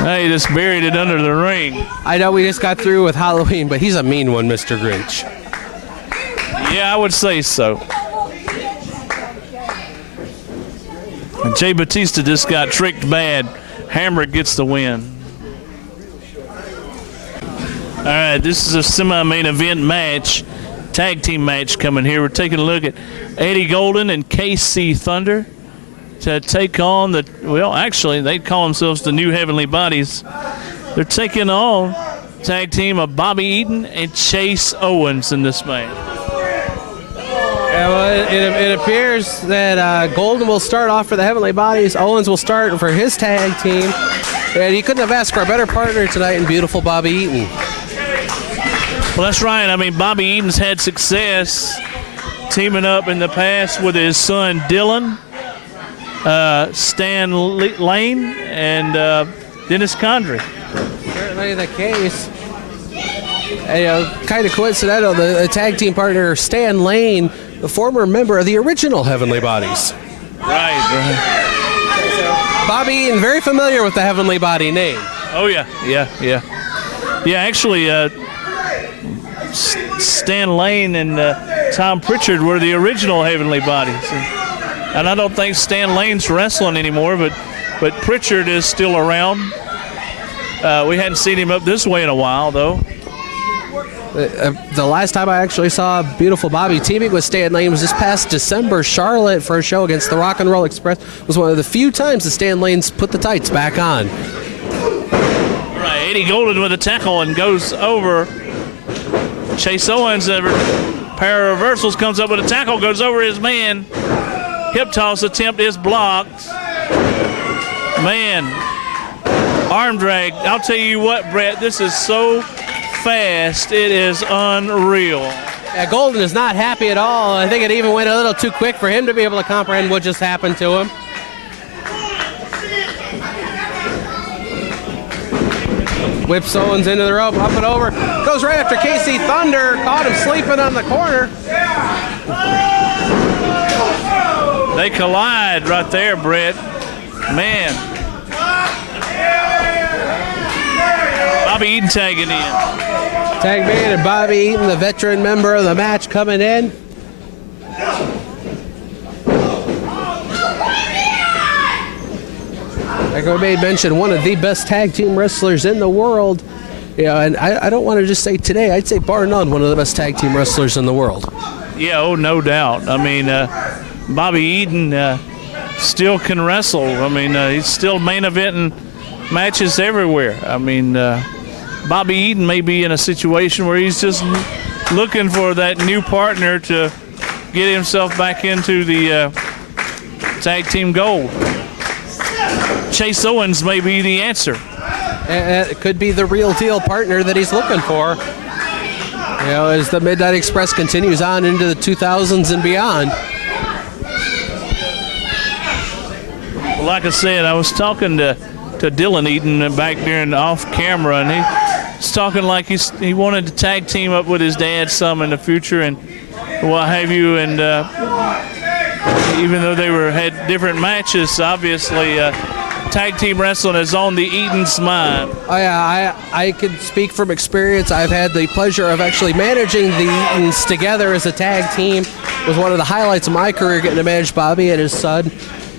He just buried it under the ring. I know we just got through with Halloween, but he's a mean one, Mr. Grinch. Yeah, I would say so. And Jay Batista just got tricked bad. Hamrick gets the win. All right, this is a semi-main event match, tag team match coming here. We're taking a look at Eddie Golden and KC Thunder to take on the, well, actually, they call themselves the New Heavenly Bodies. They're taking on tag team of Bobby Eaton and Chase Owens in this match. Yeah, well, it appears that Golden will start off for the Heavenly Bodies. Owens will start for his tag team. And he couldn't have asked for a better partner tonight in beautiful Bobby Eaton. Well, that's right. I mean, Bobby Eaton's had success teaming up in the past with his son Dylan, Stan Lane, and Dennis Condrey. Certainly the case. And, kind of coincidental, the tag team partner Stan Lane, the former member of the original Heavenly Bodies. Right. Bobby Eaton, very familiar with the Heavenly Body name. Oh, yeah. Actually, Stan Lane and Tom Pritchard were the original Heavenly Bodies. And I don't think Stan Lane's wrestling anymore, but Pritchard is still around. We hadn't seen him up this way in a while, though. The last time I actually saw beautiful Bobby teaming with Stan Lane was this past December. Charlotte for a show against the Rock and Roll Express was one of the few times that Stan Lane's put the tights back on. Right, Eddie Golden with a tackle and goes over. Chase Owens, a pair of reversals, comes up with a tackle, goes over his man. Hip toss attempt is blocked. Man, arm drag. I'll tell you what, Brett, this is so fast. It is unreal. Yeah, Golden is not happy at all. I think it even went a little too quick for him to be able to comprehend what just happened to him. Whips Owens into the rope, up and over. Goes right after KC Thunder. Caught him sleeping on the corner. They collide right there, Brett. Man. Bobby Eaton tagging in. Tag man and Bobby Eaton, the veteran member of the match, coming in. Like I made mention, one of the best tag team wrestlers in the world. And I don't want to just say today, I'd say bar none, one of the best tag team wrestlers in the world. Yeah, oh, no doubt. I mean, Bobby Eaton still can wrestle. I mean, he's still main eventing matches everywhere. I mean, Bobby Eaton may be in a situation where he's just looking for that new partner to get himself back into the tag team gold. Chase Owens may be the answer. And it could be the real deal partner that he's looking for. You know, as the Midnight Express continues on into the 2000s and beyond. Well, like I said, I was talking to Dylan Eaton back during off camera, and he's talking like he wanted to tag team up with his dad some in the future and what have you. And even though they had different matches, obviously tag team wrestling is on the Eaton's mind. Oh yeah, I can speak from experience. I've had the pleasure of actually managing the Eatons together as a tag team. It was one of the highlights of my career, getting to manage Bobby and his son.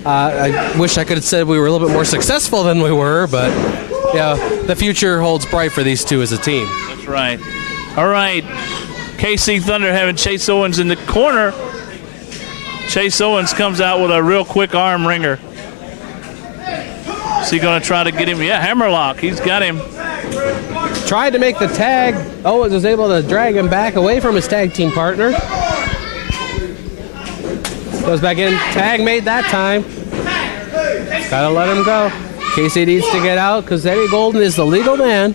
I wish I could have said we were a little bit more successful than we were, but yeah, the future holds bright for these two as a team. That's right. All right, KC Thunder having Chase Owens in the corner. Chase Owens comes out with a real quick arm wringer. Is he going to try to get him? Yeah, hammerlock. He's got him. Tried to make the tag. Owens was able to drag him back away from his tag team partner. Goes back in. Tag made that time. Gotta let him go. Casey needs to get out because Eddie Golden is the legal man.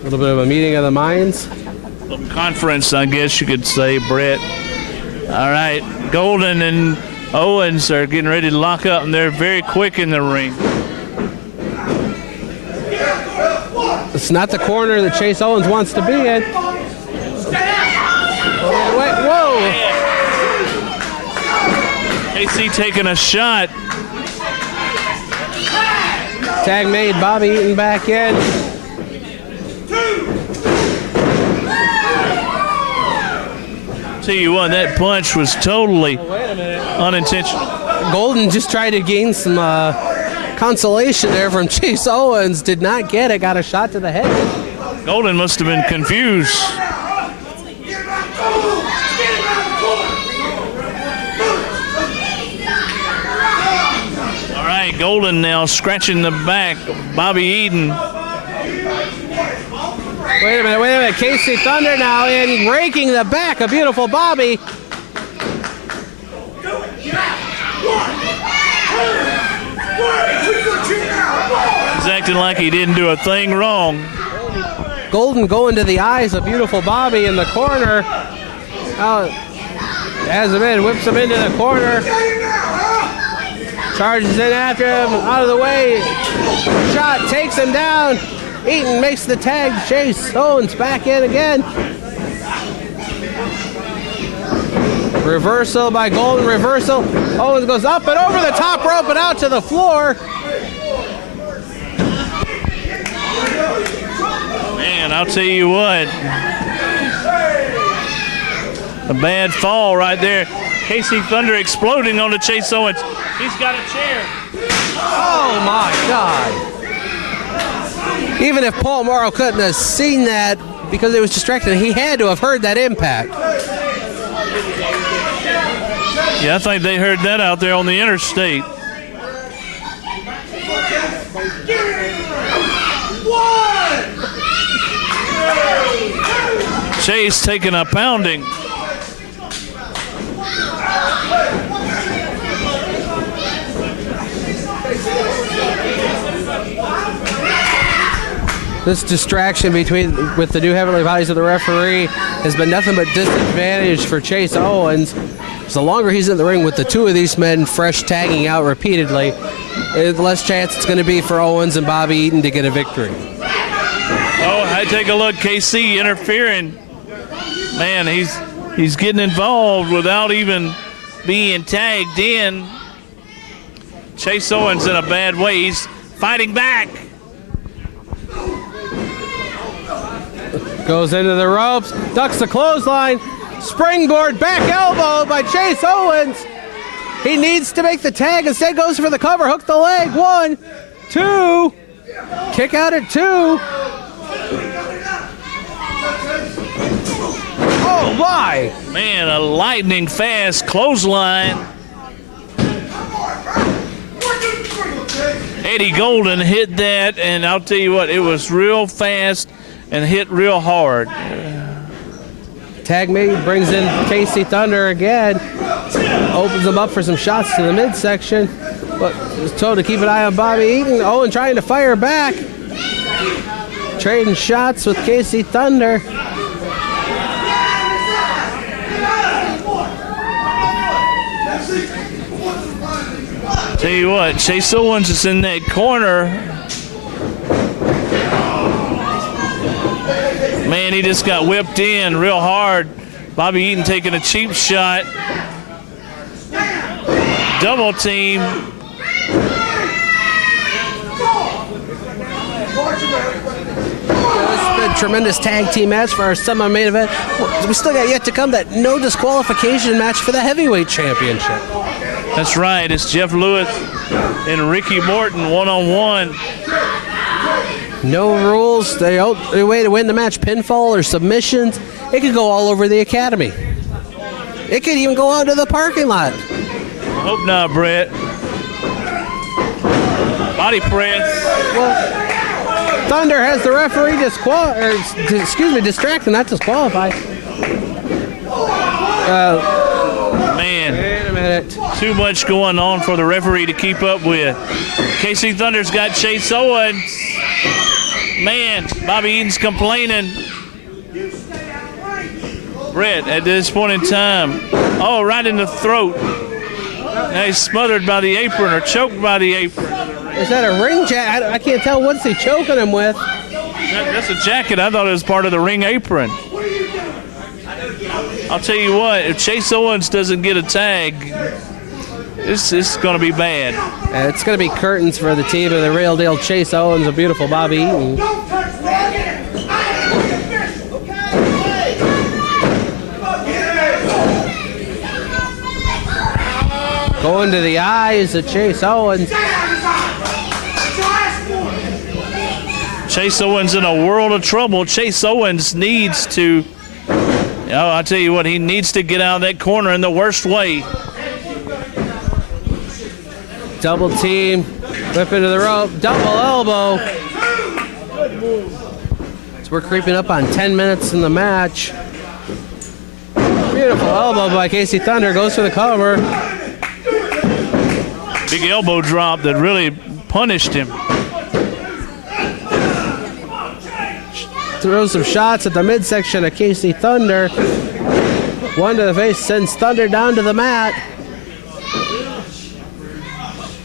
A little bit of a meeting of the minds. A little conference, I guess you could say, Brett. All right, Golden and Owens are getting ready to lock up, and they're very quick in the ring. It's not the corner that Chase Owens wants to be in. Wait, whoa! KC taking a shot. Tag made, Bobby Eaton back in. Tell you what, that punch was totally unintentional. Golden just tried to gain some consolation there from Chase Owens. Did not get it. Got a shot to the head. Golden must have been confused. All right, Golden now scratching the back of Bobby Eaton. Wait a minute. KC Thunder now in, raking the back of beautiful Bobby. He's acting like he didn't do a thing wrong. Golden going to the eyes of beautiful Bobby in the corner. Has him in, whips him into the corner. Charges in after him, out of the way. Shot takes him down. Eaton makes the tag. Chase Owens back in again. Reversal by Golden, reversal. Owens goes up and over the top rope and out to the floor. Man, I'll tell you what. A bad fall right there. KC Thunder exploding on the Chase Owens. He's got a chair. Oh my God. Even if Paul Morrow couldn't have seen that because it was distracted, he had to have heard that impact. Yeah, I think they heard that out there on the interstate. Chase taking a pounding. This distraction with the new heavenly bodies of the referee has been nothing but disadvantage for Chase Owens. So the longer he's in the ring with the two of these men fresh tagging out repeatedly, the less chance it's going to be for Owens and Bobby Eaton to get a victory. Oh, I take a look. KC interfering. Man, he's He's getting involved without even being tagged in. Chase Owens in a bad way. He's fighting back. Goes into the ropes, ducks the clothesline, springboard back elbow by Chase Owens. He needs to make the tag, instead goes for the cover, hook the leg, 1, 2, kick out at 2. Oh my! Man, a lightning fast clothesline. Eddie Golden hit that, and I'll tell you what, it was real fast and hit real hard. Tag mate brings in Casey Thunder again. Opens him up for some shots to the midsection. But was told to keep an eye on Bobby Eaton. Owen trying to fire back. Trading shots with Casey Thunder. Tell you what, Chase Owens is in that corner. Man, he just got whipped in real hard. Bobby Eaton taking a cheap shot. Double team. It's been a tremendous tag team match for our semi-main event. We still got yet to come that no disqualification match for the heavyweight championship. That's right. It's Jeff Lewis and Ricky Morton one-on-one. No rules. The only way to win the match, pinfall or submissions. It could go all over the academy. It could even go out to the parking lot. Hope not, Brett. Body press. Well, Thunder has the referee distracted, not disqualified. Man, Wait a minute. too much going on for the referee to keep up with. Casey Thunder's got Chase Owens. Man, Bobby Eaton's complaining. Brett, at this point in time, oh, right in the throat. Now he's smothered by the apron or choked by the apron. Is that a ring jacket? I can't tell what's he choking him with. That's a jacket. I thought it was part of the ring apron. I'll tell you what, if Chase Owens doesn't get a tag, this is going to be bad. It's going to be curtains for the team of the real deal Chase Owens, a beautiful Bobby Eaton. Going to the eyes of Chase Owens. Chase Owens in a world of trouble. Chase Owens needs to, I'll tell you what, he needs to get out of that corner in the worst way. Double team, whip into the rope, double elbow. So we're creeping up on 10 minutes in the match. Beautiful elbow by Casey Thunder, goes for the cover. Big elbow drop that really punished him. Throws some shots at the midsection of Casey Thunder. One to the face sends Thunder down to the mat.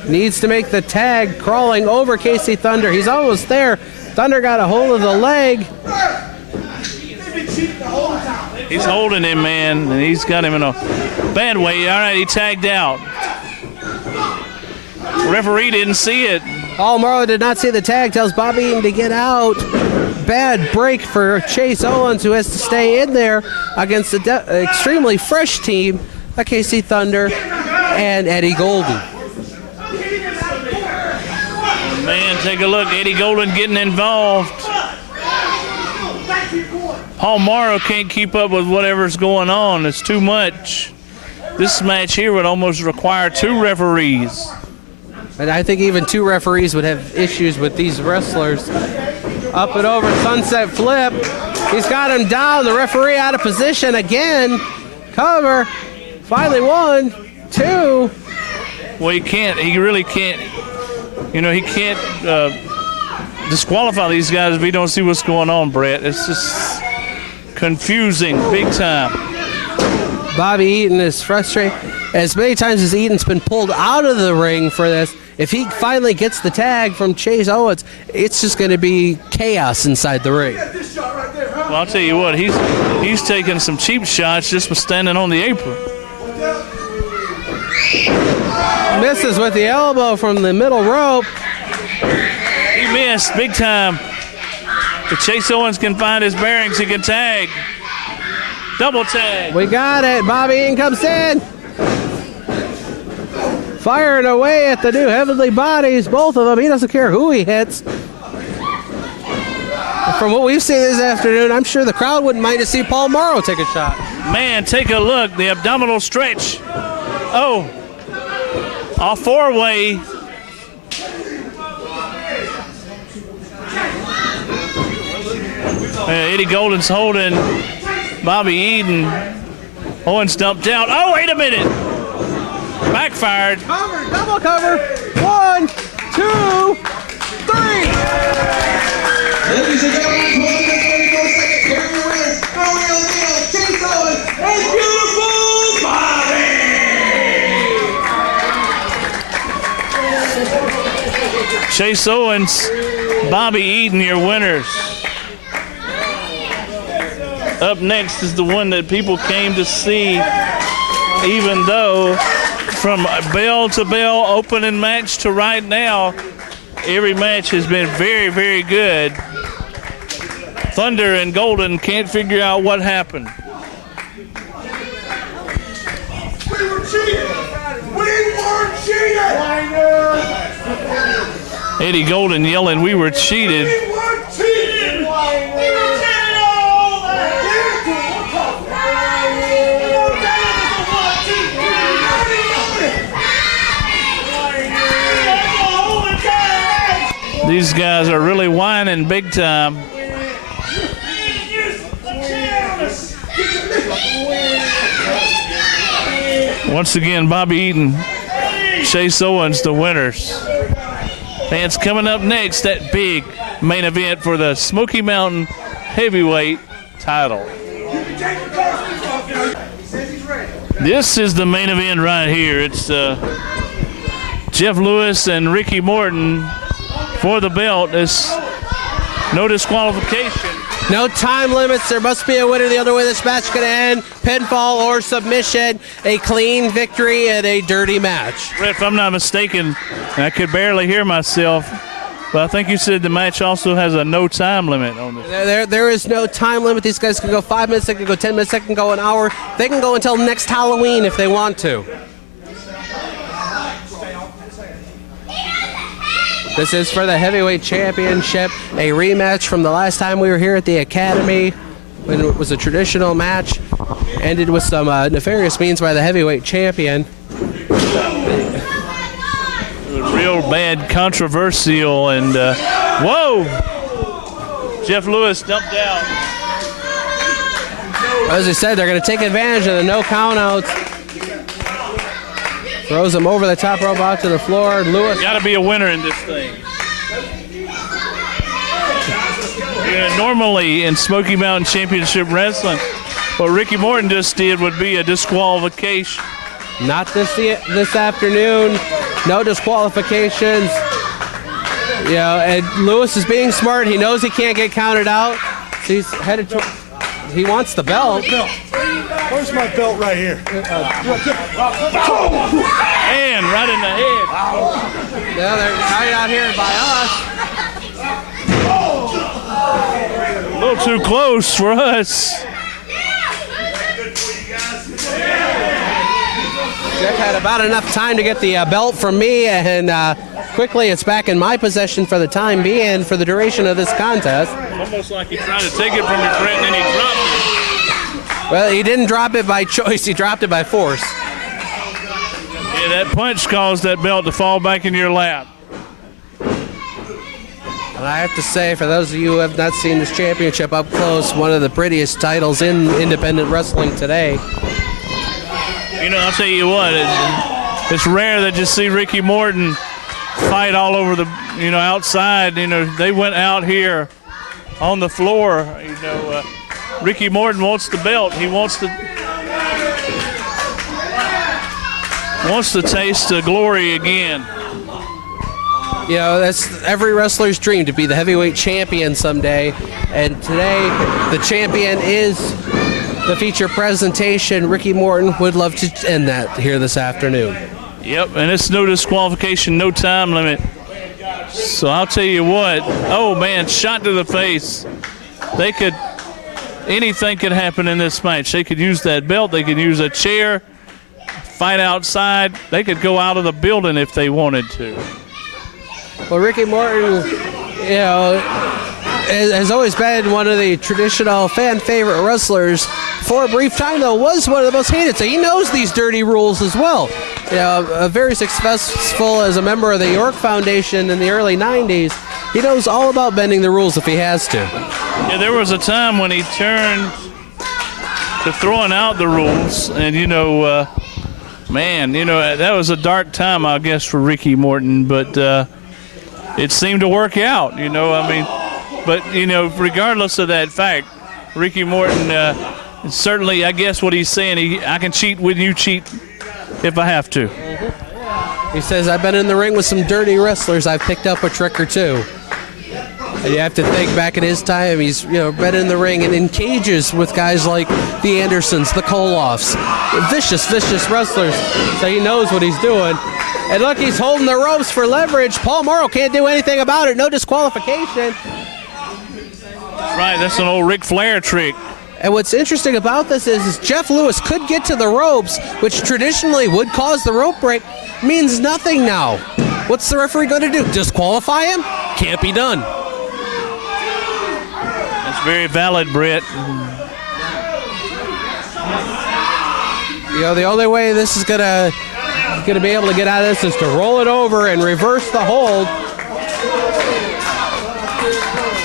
Needs to make the tag, crawling over Casey Thunder. He's almost there. Thunder got a hold of the leg. He's holding him, man, and he's got him in a bad way. All right, he tagged out. Referee didn't see it. Paul Morrow did not see the tag, tells Bobby Eaton to get out. Bad break for Chase Owens, who has to stay in there against the extremely fresh team of Casey Thunder and Eddie Golden. Man, take a look. Eddie Golden getting involved. Paul Morrow can't keep up with whatever's going on. It's too much. This match here would almost require 2 referees. And I think even 2 referees would have issues with these wrestlers. Up and over, sunset flip. He's got him down. The referee out of position again. Cover. Finally 1, 2. Well, he can't. He really can't. You know, he can't disqualify these guys if he don't see what's going on, Brett. It's just confusing big time. Bobby Eaton is frustrated. As many times as Eaton's been pulled out of the ring for this, if he finally gets the tag from Chase Owens, it's just going to be chaos inside the ring. This shot right there, huh? Well, I'll tell you what, he's taking some cheap shots just for standing on the apron. Misses with the elbow from the middle rope. He missed big time. If Chase Owens can find his bearings, he can tag. Double tag. We got it. Bobby Eaton comes in. Firing away at the new heavenly bodies, both of them. He doesn't care who he hits. From what we've seen this afternoon, I'm sure the crowd wouldn't mind to see Paul Morrow take a shot. Man, take a look. The abdominal stretch. Oh, a four-way. Eddie Golden's holding Bobby Eaton. Owens dumped out. Oh, wait a minute. Backfired. Cover, double cover. 1, 2, 3. Ladies and gentlemen, 24 seconds. Here are your winners. No real deal. Chase Owens and beautiful Bobby. Chase Owens, Bobby Eaton, your winners. Up next is the one that people came to see, even though from bell to bell, opening match to right now, every match has been very, very good. Thunder and Golden can't figure out what happened. We were cheated! We were cheated! Eddie Golden yelling, "We were cheated." We were cheated! We were cheated all that! These guys are really whining big time. Once again, Bobby Eaton, Chase Owens, the winners. And it's coming up next, that big main event for the Smoky Mountain Heavyweight title. This is the main event right here. It's Jeff Lewis and Ricky Morton for the belt. It's no disqualification. No time limits. There must be a winner. The other way this match is going to end. Pinfall or submission. A clean victory and a dirty match. Brett, if I'm not mistaken, I could barely hear myself, but I think you said the match also has a no time limit on this. There is no time limit. These guys can go 5 minutes. They can go 10 minutes. They can go an hour. They can go until next Halloween if they want to. This is for the heavyweight championship, a rematch from the last time we were here at the Academy when it was a traditional match. Ended with some nefarious means by the heavyweight champion. Real bad, controversial, and whoa! Jeff Lewis dumped out. As I said, they're going to take advantage of the no countouts. Throws him over the top rope out to the floor. Lewis. Got to be a winner in this thing. Yeah, normally in Smoky Mountain Championship Wrestling, what Ricky Morton just did would be a disqualification. Not this afternoon. No disqualifications. You know, and Lewis is being smart. He knows he can't get counted out. So he's headed to. He wants the belt. Where's my belt right here? And right in the head. Yeah, they're right out here by us. A little too close for us. Jeff had about enough time to get the belt from me, and quickly it's back in my possession for the time being for the duration of this contest. Almost like he tried to take it from your friend and he dropped it. Well, he didn't drop it by choice. He dropped it by force. Yeah, that punch caused that belt to fall back in your lap. And I have to say, for those of you who have not seen this championship up close, one of the prettiest titles in independent wrestling today. You know, I'll tell you what, it's rare that you see Ricky Morton fight all over the, outside. They went out here on the floor. Ricky Morton wants the belt. He wants to taste the glory again. You know, that's every wrestler's dream, to be the heavyweight champion someday. And today, the champion is the feature presentation. Ricky Morton would love to end that here this afternoon. Yep, and it's no disqualification, no time limit. So I'll tell you what. Oh, man, shot to the face. Anything could happen in this match. They could use that belt. They could use a chair, fight outside. They could go out of the building if they wanted to. Well, Ricky Morton, you know, has always been one of the traditional fan favorite wrestlers. For a brief time, though, was one of the most hated. So he knows these dirty rules as well. You know, very successful as a member of the York Foundation in the early 90s. He knows all about bending the rules if he has to. Yeah, there was a time when he turned to throwing out the rules, and man, that was a dark time, I guess, for Ricky Morton, but it seemed to work out, But, regardless of that fact, Ricky Morton, certainly, I guess what he's saying, I can cheat when you cheat if I have to. He says, I've been in the ring with some dirty wrestlers. I've picked up a trick or two. And you have to think back in his time, he's been in the ring and in cages with guys like the Andersons, the Koloffs, vicious wrestlers. So he knows what he's doing. And look, he's holding the ropes for leverage. Paul Morrow can't do anything about it. No disqualification. Right, that's an old Ric Flair trick. And what's interesting about this is Jeff Lewis could get to the ropes, which traditionally would cause the rope break. Means nothing now. What's the referee going to do? Disqualify him? Can't be done. That's very valid, Brett. The only way this is gonna be able to get out of this is to roll it over and reverse the hold.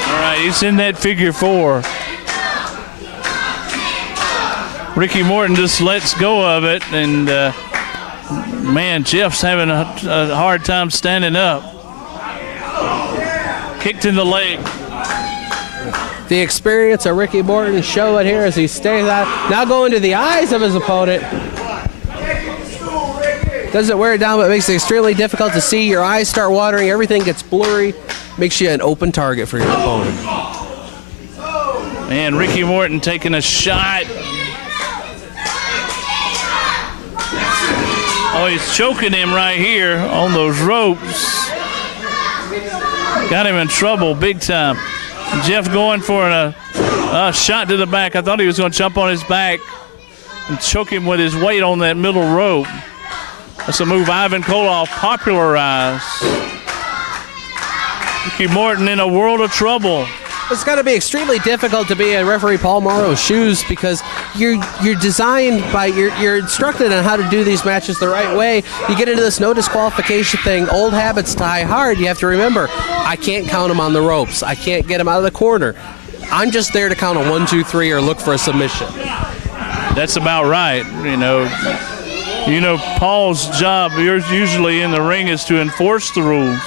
All right, he's in that figure four. Ricky Morton just lets go of it, and man, Jeff's having a hard time standing up. Kicked in the leg. The experience of Ricky Morton show it here as he stays out. Now going to the eyes of his opponent. Doesn't wear it down, but it makes it extremely difficult to see. Your eyes start watering, everything gets blurry. Makes you an open target for your opponent. Man, Ricky Morton taking a shot. Oh, he's choking him right here on those ropes. Got him in trouble big time. Jeff going for a shot to the back. I thought he was going to jump on his back and choke him with his weight on that middle rope. That's a move Ivan Koloff popularized. Ricky Morton in a world of trouble. It's got to be extremely difficult to be in referee Paul Morrow's shoes because you're designed by you're instructed on how to do these matches the right way. You get into this no disqualification thing. Old habits die hard. You have to remember, I can't count him on the ropes. I can't get him out of the corner. I'm just there to count a 1, 2, 3 or look for a submission. That's about right. Paul's job usually in the ring is to enforce the rules.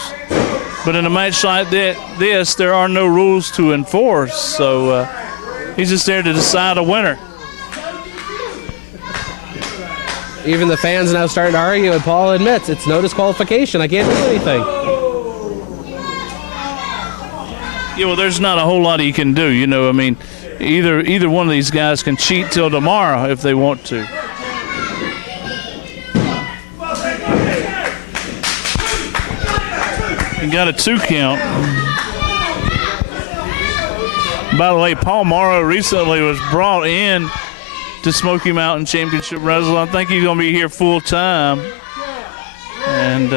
But in a match like this, there are no rules to enforce, so he's just there to decide a winner. Even the fans now starting to argue, and Paul admits it's no disqualification. I can't do anything. Yeah, well, there's not a whole lot he can do. Either one of these guys can cheat till tomorrow if they want to. Got a 2 count. By the way, Paul Morrow recently was brought in to Smoky Mountain Championship Wrestling. I think he's going to be here full time. And,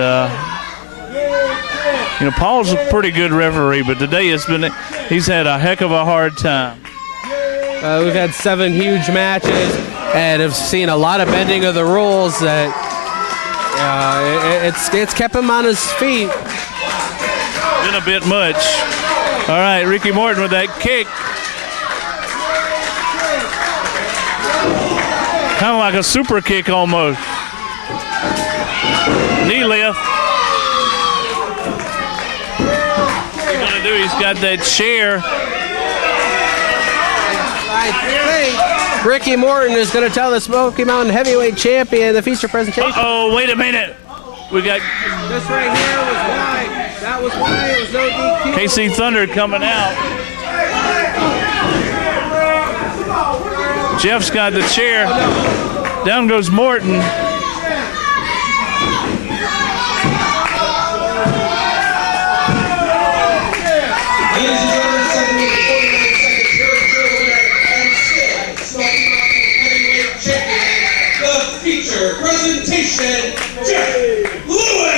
Paul's a pretty good referee, but today he's had a heck of a hard time. We've had 7 huge matches and have seen a lot of bending of the rules that it's kept him on his feet. Been a bit much. All right, Ricky Morton with that kick. Kind of like a super kick almost. Knee lift. What's he going to do? He's got that chair. I think Ricky Morton is going to tell the Smoky Mountain Heavyweight Champion the feature presentation. Uh-oh, wait a minute. We got... This right here was why That was why it was no DQ. KC Thunder coming out. Jeff's got the chair. Down goes Morton. Presentation, Jeff Lewis!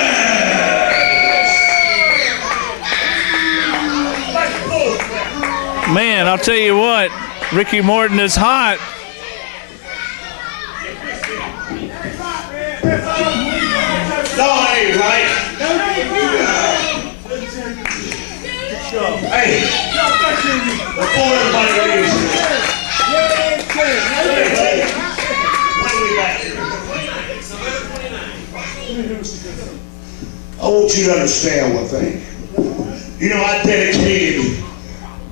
Man, I'll tell you what, Ricky Morton is hot. No, I ain't right. Hey, before everybody leaves, I want you to understand one thing. You know, I dedicated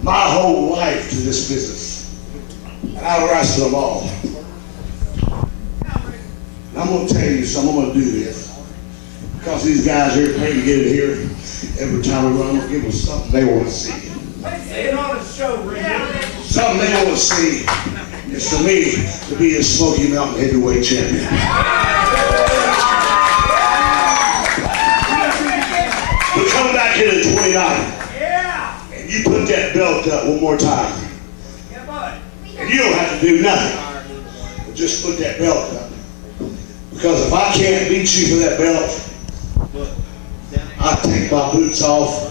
my whole life to this business. And I wrestle them all. And I'm going to tell you something. I'm going to do this. Because these guys here pay to get it here. Every time we run, I'm going to give them something they want to see. Something they want to see is for me to be a Smoky Mountain heavyweight champion. We come back here to 29. And you put that belt up one more time. And you don't have to do nothing. But just put that belt up. Because if I can't beat you for that belt, I'll take my boots off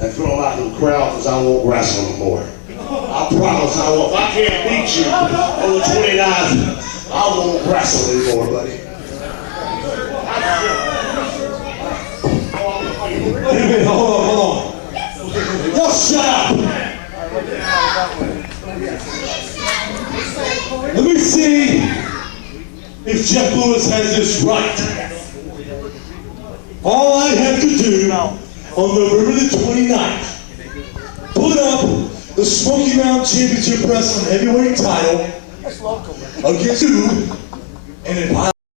and throw them out in the crowd because I won't wrestle no more. I promise I won't. If I can't beat you on the 29th, I won't wrestle anymore, buddy. Wait a minute, hold on. Just shut up. Let me see if Jeff Lewis has this right. All I have to do on November the 29th, put up the Smoky Mountain Championship Wrestling Heavyweight title against you, and if I